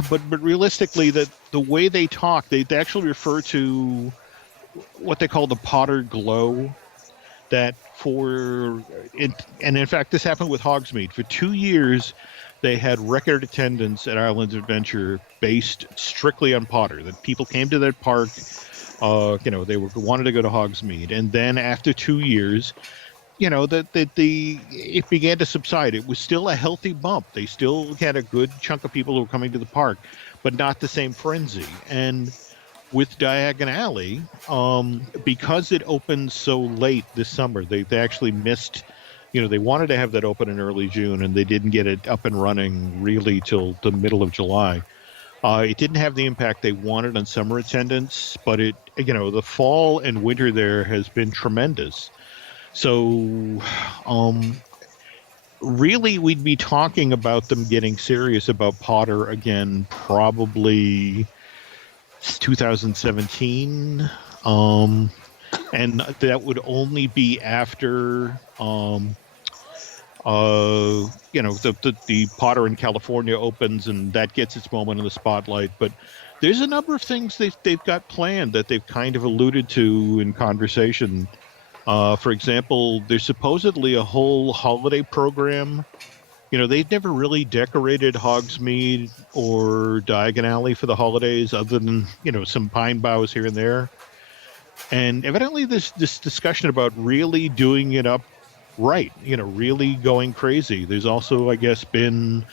But realistically, the way they talk, they actually refer to what they call the Potter glow. That and in fact, this happened with Hogsmeade. For 2 years, they had record attendance at Islands of Adventure based strictly on Potter. That people came to that park, they wanted to go to Hogsmeade, and then after 2 years, it began to subside. It was still a healthy bump. They still had a good chunk of people who were coming to the park, but not the same frenzy. And with Diagon Alley, because it opened so late this summer, they actually missed. They wanted to have that open in early June, and they didn't get it up and running really till the middle of July. It didn't have the impact they wanted on summer attendance, but the fall and winter there has been tremendous. So, really, we'd be talking about them getting serious about Potter again, probably 2017. And that would only be after, the Potter in California opens and that gets its moment in the spotlight. But there's a number of things they've got planned that they've kind of alluded to in conversation. For example, there's supposedly a whole holiday program. They've never really decorated Hogsmeade or Diagon Alley for the holidays other than, some pine boughs here and there. And evidently this discussion about really doing it up right, really going crazy. There's also, I guess, been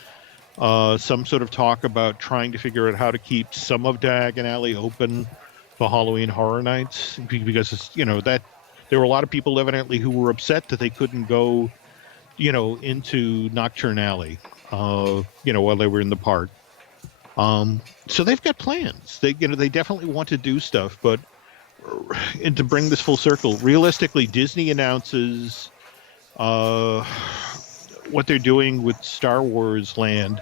some sort of talk about trying to figure out how to keep some of Diagon Alley open for Halloween Horror Nights, because it's, that there were a lot of people evidently who were upset that they couldn't go, into Nocturne Alley, while they were in the park. So they've got plans. They definitely want to do stuff, but and to bring this full circle, realistically, Disney announces what they're doing with Star Wars Land.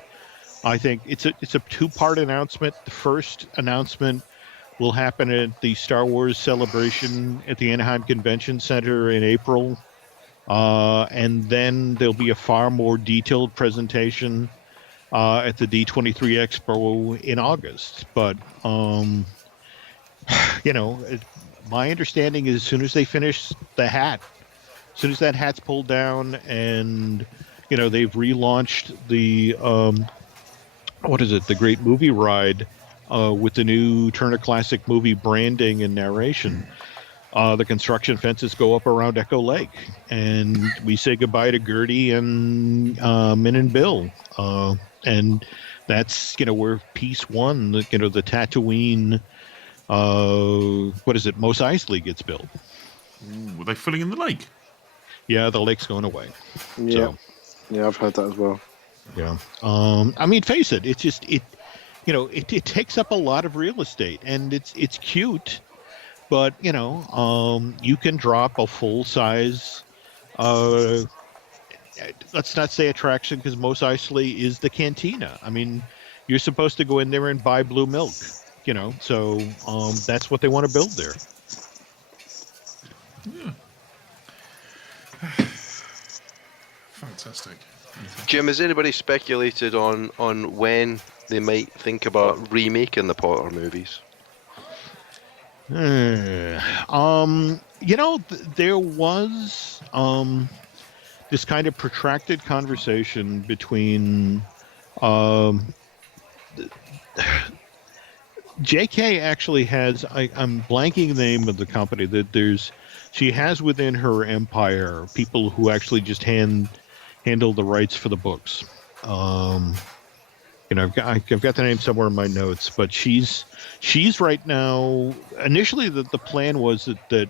I think it's a 2-part announcement. The first announcement will happen at the Star Wars celebration at the Anaheim Convention Center in April. And then there'll be a far more detailed presentation at the D23 Expo in August. But, my understanding is as soon as they finish the hat, as soon as that hat's pulled down and, they've relaunched the, the Great Movie Ride with the new Turner Classic Movie branding and narration, the construction fences go up around Echo Lake, and we say goodbye to Gertie and Min and Bill. And that's, where Piece 1, the Tatooine, Mos Eisley gets built. Were they filling in the lake? Yeah, the lake's going away. Yeah. So, yeah, I've heard that as well. Yeah. I mean, face it, it's just, it takes up a lot of real estate, and it's cute, but, you can drop a full-size, let's not say attraction, because Mos Eisley is the cantina. I mean, you're supposed to go in there and buy blue milk, so that's what they want to build there. Yeah. Fantastic. Jim, has anybody speculated on when they might think about remaking the Potter movies? There was this kind of protracted conversation between JK actually has, I'm blanking the name of the company, that she has within her empire people who actually just handle the rights for the books. I've got the name somewhere in my notes, but she's right now. Initially, the plan was that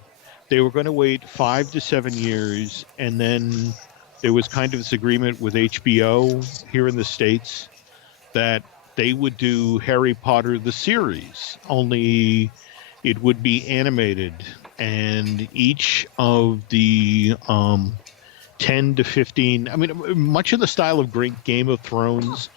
they were going to wait 5 to 7 years, and then there was kind of this agreement with HBO here in the States that they would do Harry Potter the series, only it would be animated, and each of the 10 to 15, I mean, much of the style of Game of Thrones,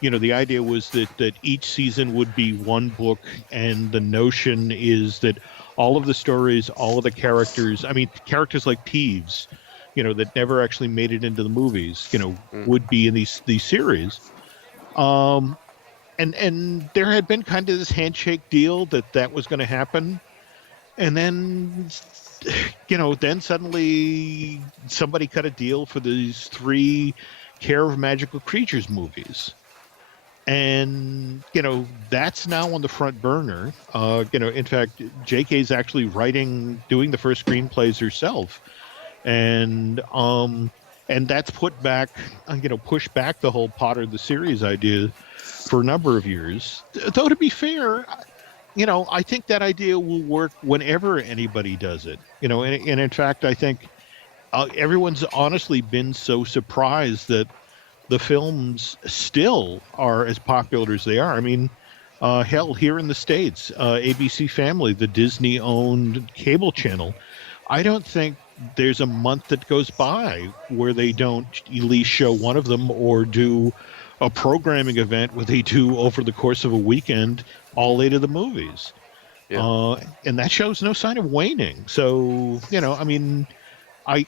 the idea was that each season would be one book, and the notion is that all of the stories, all of the characters, I mean, characters like Peeves, that never actually made it into the movies, would be in these series. And there had been kind of this handshake deal that was going to happen. And then, then suddenly somebody cut a deal for these 3 Care of Magical Creatures movies. And, that's now on the front burner. In fact, JK's actually doing the first screenplays herself. And that's pushed back the whole Potter the series idea for a number of years. Though, to be fair, I think that idea will work whenever anybody does it. And in fact, I think everyone's honestly been so surprised that the films still are as popular as they are. I mean, hell, here in the States, ABC Family, the Disney-owned cable channel, I don't think there's a month that goes by where they don't at least show one of them or do a programming event where they do over the course of a weekend all 8 of the movies. Yeah. And that shows no sign of waning. So, I mean, I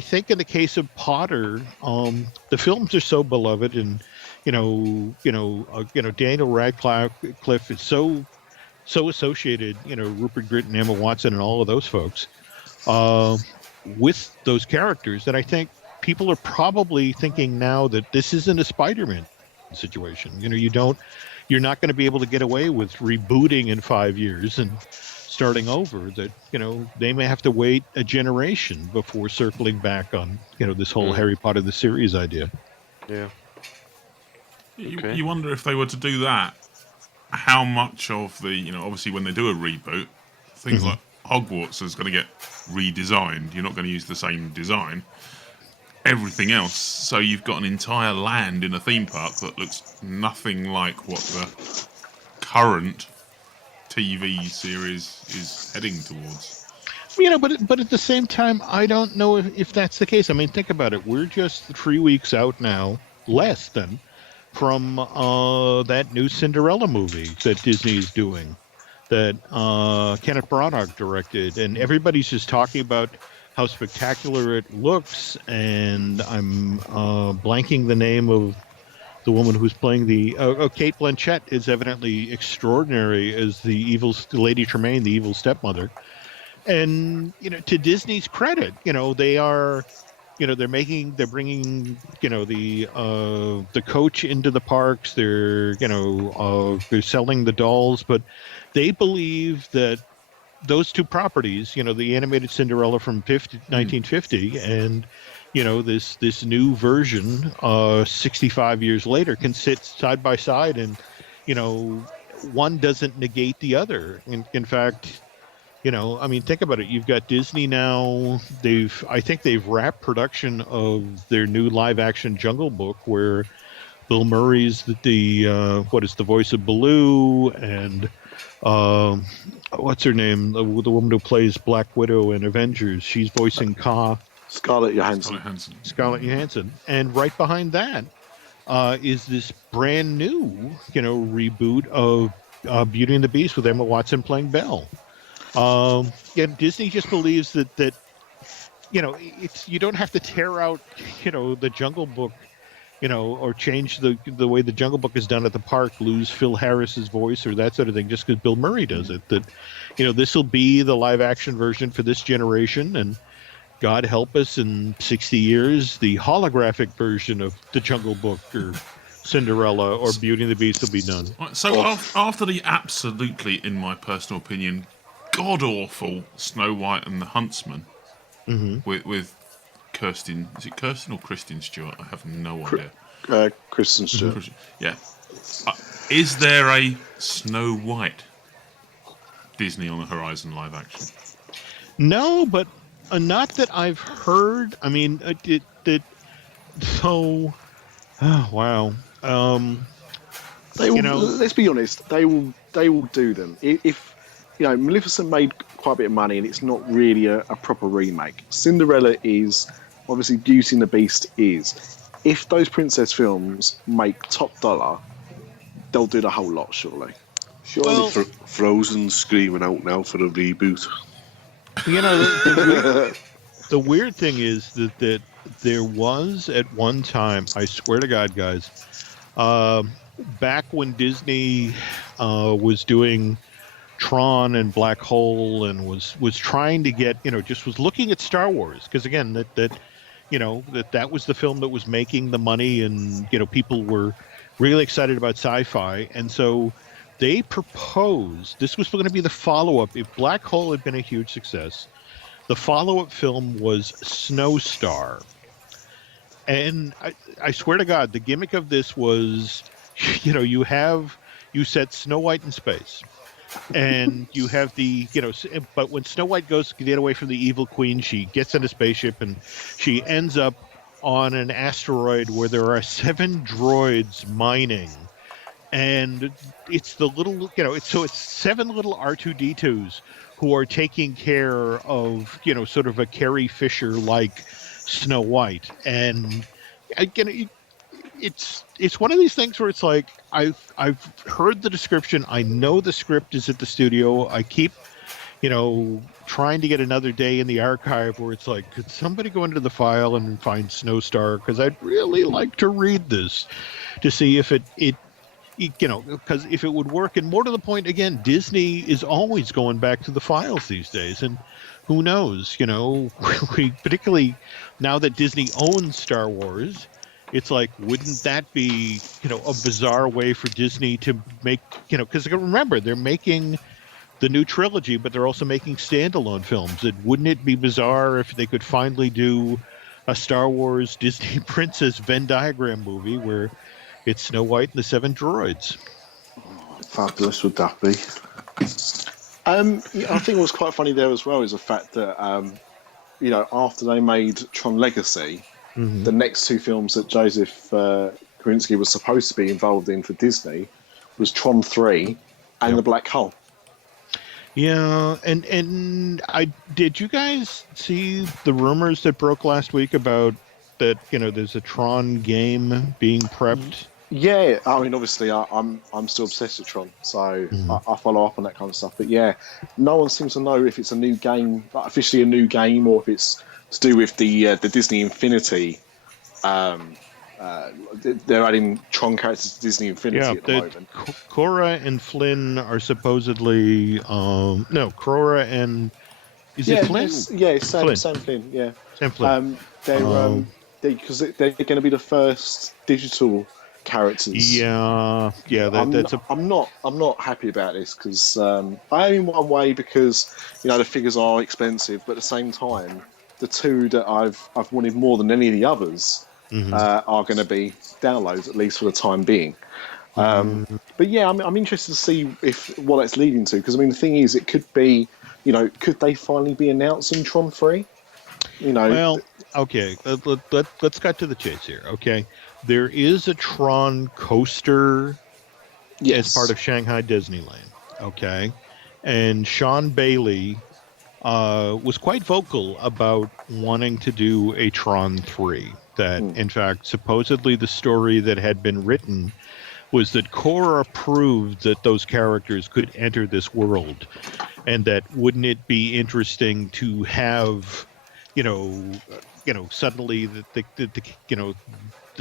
think in the case of Potter, the films are so beloved, and Daniel Radcliffe is so associated, Rupert Grint and Emma Watson and all of those folks with those characters, that I think people are probably thinking now that this isn't a Spider-Man situation. You're not going to be able to get away with rebooting in 5 years and starting over. That they may have to wait a generation before circling back on this whole Harry Potter the series idea. Yeah. Okay. You wonder if they were to do that, how much of the obviously when they do a reboot, things like Hogwarts is going to get redesigned. You're not going to use the same design. Everything else, so you've got an entire land in a theme park that looks nothing like what the current TV series is heading towards. But at the same time, I don't know if that's the case. I mean, think about it. We're just 3 weeks out now, less than, from that new Cinderella movie that Disney is doing, that Kenneth Branagh directed, and everybody's just talking about how spectacular it looks, and I'm blanking the name of the woman who's playing Kate Blanchett is evidently extraordinary as the Lady Tremaine, the evil stepmother. And, to Disney's credit, they are, they're bringing, the coach into the parks. They're selling the dolls, but they believe that those 2 properties, the animated Cinderella from 1950 and, this new version, 65 years later, can sit side by side, and, one doesn't negate the other. In fact, I mean, think about it. You've got Disney now. I think they've wrapped production of their new live-action Jungle Book, where Bill Murray's the voice of Baloo, and what's her name? The woman who plays Black Widow in Avengers. She's voicing Ka. Scarlett Johansson. And right behind that is this brand new, reboot of Beauty and the Beast with Emma Watson playing Belle. Disney just believes that you don't have to tear out, the Jungle Book, or change the way the Jungle Book is done at the park, lose Phil Harris's voice or that sort of thing, just because Bill Murray does it. That, this will be the live action version for this generation, and God help us in 60 years, the holographic version of the Jungle Book or Cinderella or Beauty and the Beast will be done. So after the absolutely, in my personal opinion, god-awful Snow White and the Huntsman, with Kirsten, is it Kirsten or Kristen Stewart? I have no idea. Kristen Stewart. Yeah. Is there a Snow White Disney on the Horizon live action? No, but not that I've heard. I mean, so. Oh, wow. They will, let's be honest. They will do them. If Maleficent made quite a bit of money, and it's not really a proper remake. Cinderella is obviously Beauty and the Beast is. if those princess films make top dollar, they'll do the whole lot, surely. Surely Frozen's screaming out now for a reboot. The weird thing is that there was at one time, I swear to God, guys, back when Disney was doing Tron and Black Hole and was trying to get, just was looking at Star Wars, because again, that was the film that was making the money, and people were really excited about sci-fi, and so they proposed this was going to be the follow-up. If Black Hole had been a huge success, the follow-up film was Snowstar. And I swear to God, the gimmick of this was, you set Snow White in space, and you have but when Snow White goes to get away from the evil queen, she gets in a spaceship and she ends up on an asteroid where there are 7 droids mining. And it's the little, it's 7 little R2-D2s who are taking care of, sort of a Carrie Fisher-like Snow White. And again, it's one of these things where it's like, I've heard the description. I know the script is at the studio. I keep, trying to get another day in the archive where it's like, could somebody go into the file and find Snowstar? Because I'd really like to read this to see if it because if it would work. And more to the point, again, Disney is always going back to the files these days, and who knows, particularly now that Disney owns Star Wars, it's like, wouldn't that be, a bizarre way for Disney to make, because remember, they're making the new trilogy, but they're also making standalone films. Wouldn't it be bizarre if they could finally do a Star Wars Disney Princess Venn diagram movie where it's Snow White and the 7 droids? Fabulous would that be? I think what's quite funny there as well is the fact that, after they made Tron Legacy, the next 2 films that Joseph Kosinski was supposed to be involved in for Disney was Tron 3 and The Black Hole. Yeah, and did you guys see the rumors that broke last week about that, there's a Tron game being prepped? Yeah, I mean, obviously, I'm still obsessed with Tron, so I follow up on that kind of stuff. But yeah, no one seems to know if it's a new game, like officially a new game, or if it's to do with the Disney Infinity. They're adding Tron characters to Disney Infinity at the moment. Korra and Flynn are supposedly Korra and it Flynn? Sam Flynn. Yeah, Sam Flynn. Because they're going to be the first digital characters. I'm not happy about this, because I am in one way because the figures are expensive, but at the same time, the 2 that I've wanted more than any of the others are going to be downloads, at least for the time being. But yeah, I'm interested to see what that's leading to, because I mean, the thing is, it could be, could they finally be announcing Tron 3? Well, okay, let's cut to the chase here. Okay, there is a Tron coaster as part of Shanghai Disneyland. Okay, and Sean Bailey was quite vocal about wanting to do a Tron 3. That, in fact, supposedly the story that had been written was that Korra proved that those characters could enter this world, and that wouldn't it be interesting to have, suddenly the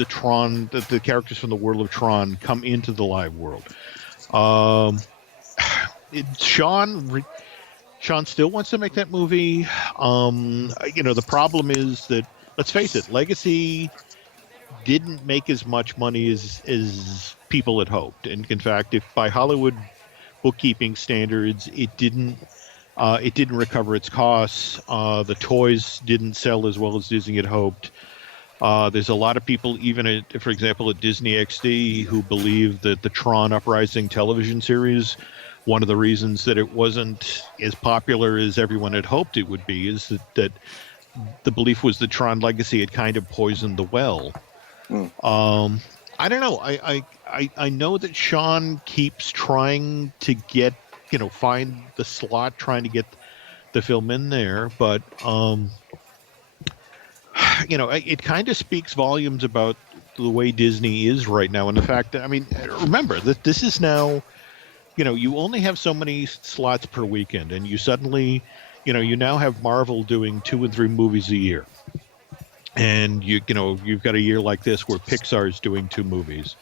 Tron, the characters from the world of Tron come into the live world. Sean still wants to make that movie. The problem is that, let's face it, Legacy didn't make as much money as people had hoped. And in fact, if by Hollywood bookkeeping standards, it didn't recover its costs. The toys didn't sell as well as Disney had hoped. There's a lot of people, even for example, at Disney XD, who believe that the Tron Uprising television series, one of the reasons that it wasn't as popular as everyone had hoped it would be, is that the belief was that Tron Legacy had kind of poisoned the well. I don't know. I know that Sean keeps trying to get, find the slot, trying to get the film in there, but it kind of speaks volumes about the way Disney is right now, and the fact that, I mean, remember that this is now, you only have so many slots per weekend, and you suddenly, you now have Marvel doing 2 and 3 movies a year. And you've got a year like this where Pixar's doing 2 movies.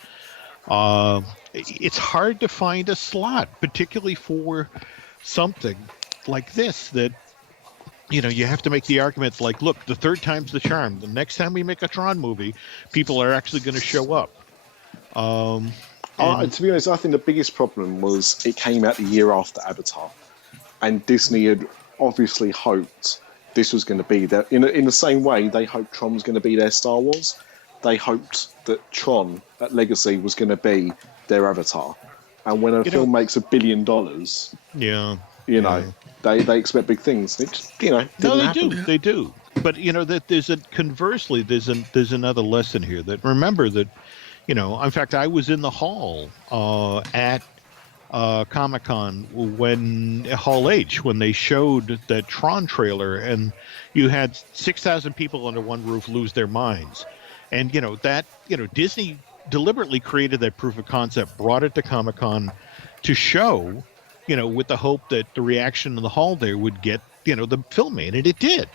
It's hard to find a slot, particularly for something like this that, you have to make the argument like, look, the third time's the charm. The next time we make a Tron movie, people are actually going to show up. To be honest, I think the biggest problem was it came out the year after Avatar, and Disney had obviously hoped this was going to be their. In the same way, they hoped Tron was going to be their Star Wars. They hoped that Tron at Legacy was going to be their Avatar, and when a film makes $1 billion, they expect big things. They do. But that conversely, there's another lesson here that remember that. In fact, I was in the hall at Comic-Con when Hall H, when they showed that Tron trailer, and you had 6,000 people under one roof lose their minds. And, Disney deliberately created that proof of concept, brought it to Comic-Con to show, with the hope that the reaction in the hall there would get, the film made, and it did.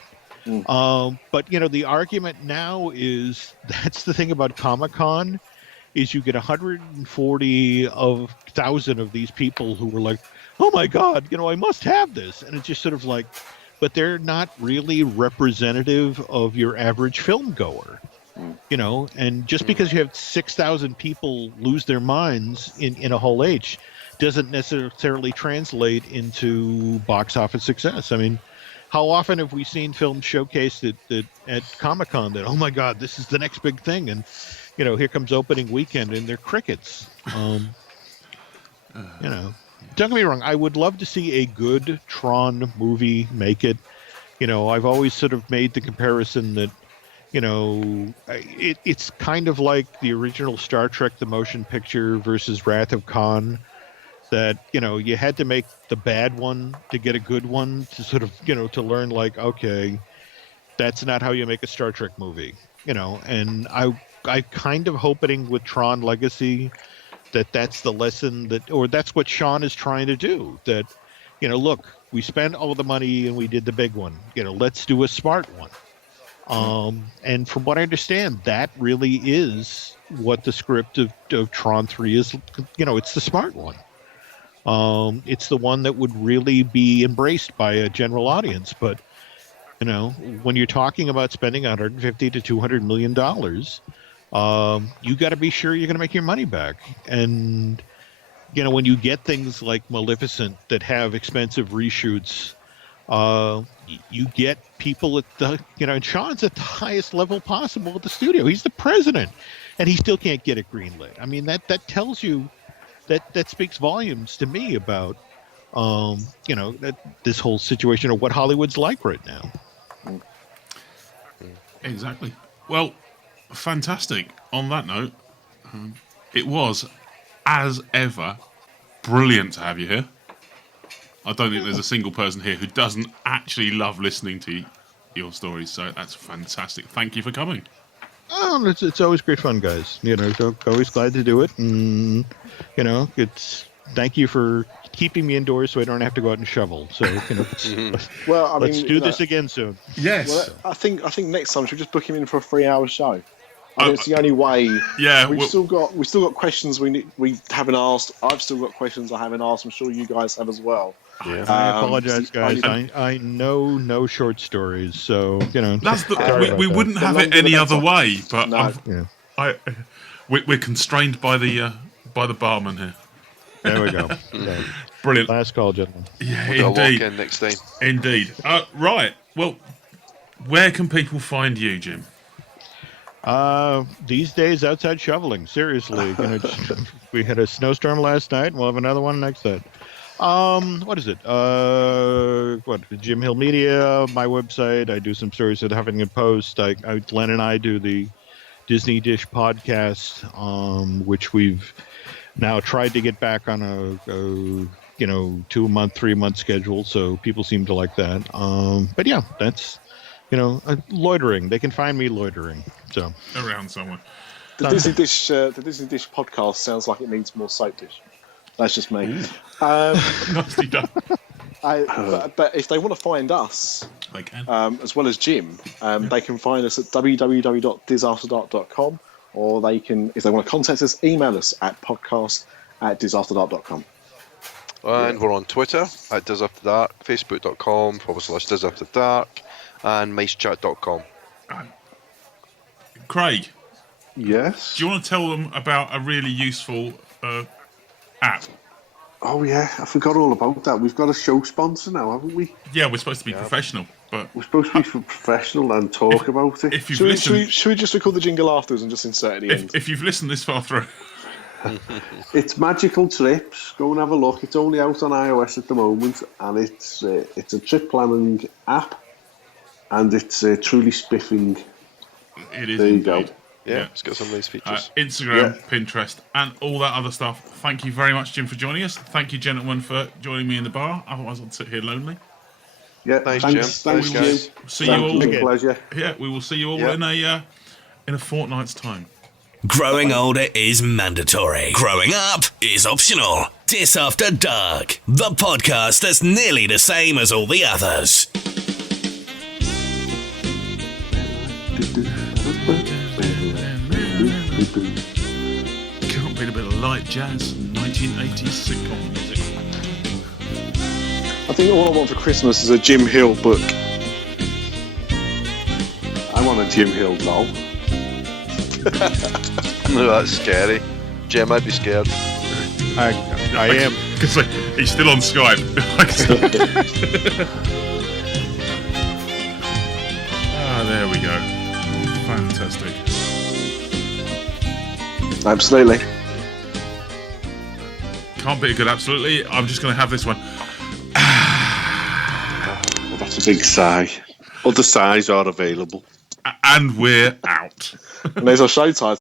But, the argument now is, that's the thing about Comic-Con, is you get 140,000 of these people who were like, oh my God, I must have this. And it's just sort of like, but they're not really representative of your average film goer, and just because you have 6,000 people lose their minds in a Hall H doesn't necessarily translate into box office success. I mean, how often have we seen films showcased at Comic-Con that, oh my God, this is the next big thing, and here comes opening weekend and they're crickets. Don't get me wrong, I would love to see a good Tron movie make it. I've always sort of made the comparison that it's kind of like the original Star Trek the motion picture versus Wrath of Khan, that you had to make the bad one to get a good one, to sort of to learn like, okay, that's not how you make a Star Trek movie. And I kind of hoping with Tron Legacy that's the lesson or that's what Sean is trying to do, that look, we spent all the money and we did the big one, let's do a smart one. And from what I understand, that really is what the script of Tron 3 is. It's the smart one. It's the one that would really be embraced by a general audience. But when you're talking about spending $150 to $200 million, you got to be sure you're going to make your money back. And when you get things like Maleficent that have expensive reshoots, you get people at the and Sean's at the highest level possible at the studio. He's the president, and he still can't get it greenlit. I mean, that tells you that speaks volumes to me about that this whole situation, or what Hollywood's like right now. Exactly. Well, fantastic. On that note, it was, as ever, brilliant to have you here. I don't think there's a single person here who doesn't actually love listening to your stories, so that's fantastic. Thank you for coming. Oh, it's always great fun, guys. Always glad to do it, and it's thank you for keeping me indoors so I don't have to go out and shovel. So well, let's do this again soon. Yes. Well, I think next time we'll just book him in for a 3-hour show. I mean, it's the only way. Yeah, we've still got questions we haven't asked. I've still got questions I haven't asked. I'm sure you guys have as well. Yeah. I apologize, guys. I know no short stories, so that's we wouldn't have it any other way. But no. we're constrained by the barman here. There we go. Yeah. Brilliant. Last call, gentlemen. Yeah, we'll indeed. Walk in next time. Indeed. Right. Well, where can people find you, Jim? These days outside shoveling. Seriously, we had a snowstorm last night, and we'll have another one next night. What is it? Jim Hill Media, my website. I do some stories at Huffington Post. Glenn and I do the Disney Dish podcast, which we've now tried to get back on a 2-month, 3-month schedule. So people seem to like that. But yeah, that's loitering. They can find me loitering. So around somewhere. The Disney Dish podcast sounds like it needs more soap dish. That's just me. Nicely done. But if they want to find us, They can. as well as Jim, they can find us at www.disafterdark.com, or they can, if they want to contact us, email us at podcast@disafterdark.com. And we're on Twitter at Disafterdark, facebook.com/Disafterdark, and micechat.com. Craig, Yes? do you want to tell them about a really useful app? Oh, yeah, I forgot all about that. We've got a show sponsor now, haven't we? Yeah, we're supposed to be professional, but We're supposed to be professional and talk about it. if you've Should listened, we just record the jingle afterwards and just insert at the end? if you've listened this far through, It's Magical Trips. Go and have a look. It's only out on iOS at the moment, and it's a trip planning app, and it's truly spiffing. it is There you indeed. go. Yeah, it's got some nice features. Instagram, Pinterest, and all that other stuff. Thank you very much, Jim, for joining us. Thank you, gentlemen, for joining me in the bar. Otherwise, I'd sit here lonely. Yeah, Thanks, thanks, Jim. thanks, Thanks, guys. Jim. See you all. It's a pleasure. Yeah, we will see you all in a fortnight's time. Growing older is mandatory. Growing up is optional. Disafterdark, the podcast that's nearly the same as all the others. Can't beat a bit of light jazz, 1980s sitcom music. I think all I want for Christmas is a Jim Hill book. I want a Jim Hill doll. No, that's scary. Jim, I'd be scared. I am. Because he's still on Skype. There we go. Fantastic. Absolutely. Can't beat a good absolutely. I'm just going to have this one. Well, that's a big sigh. Other sighs are available. And we're out. And there's our show title.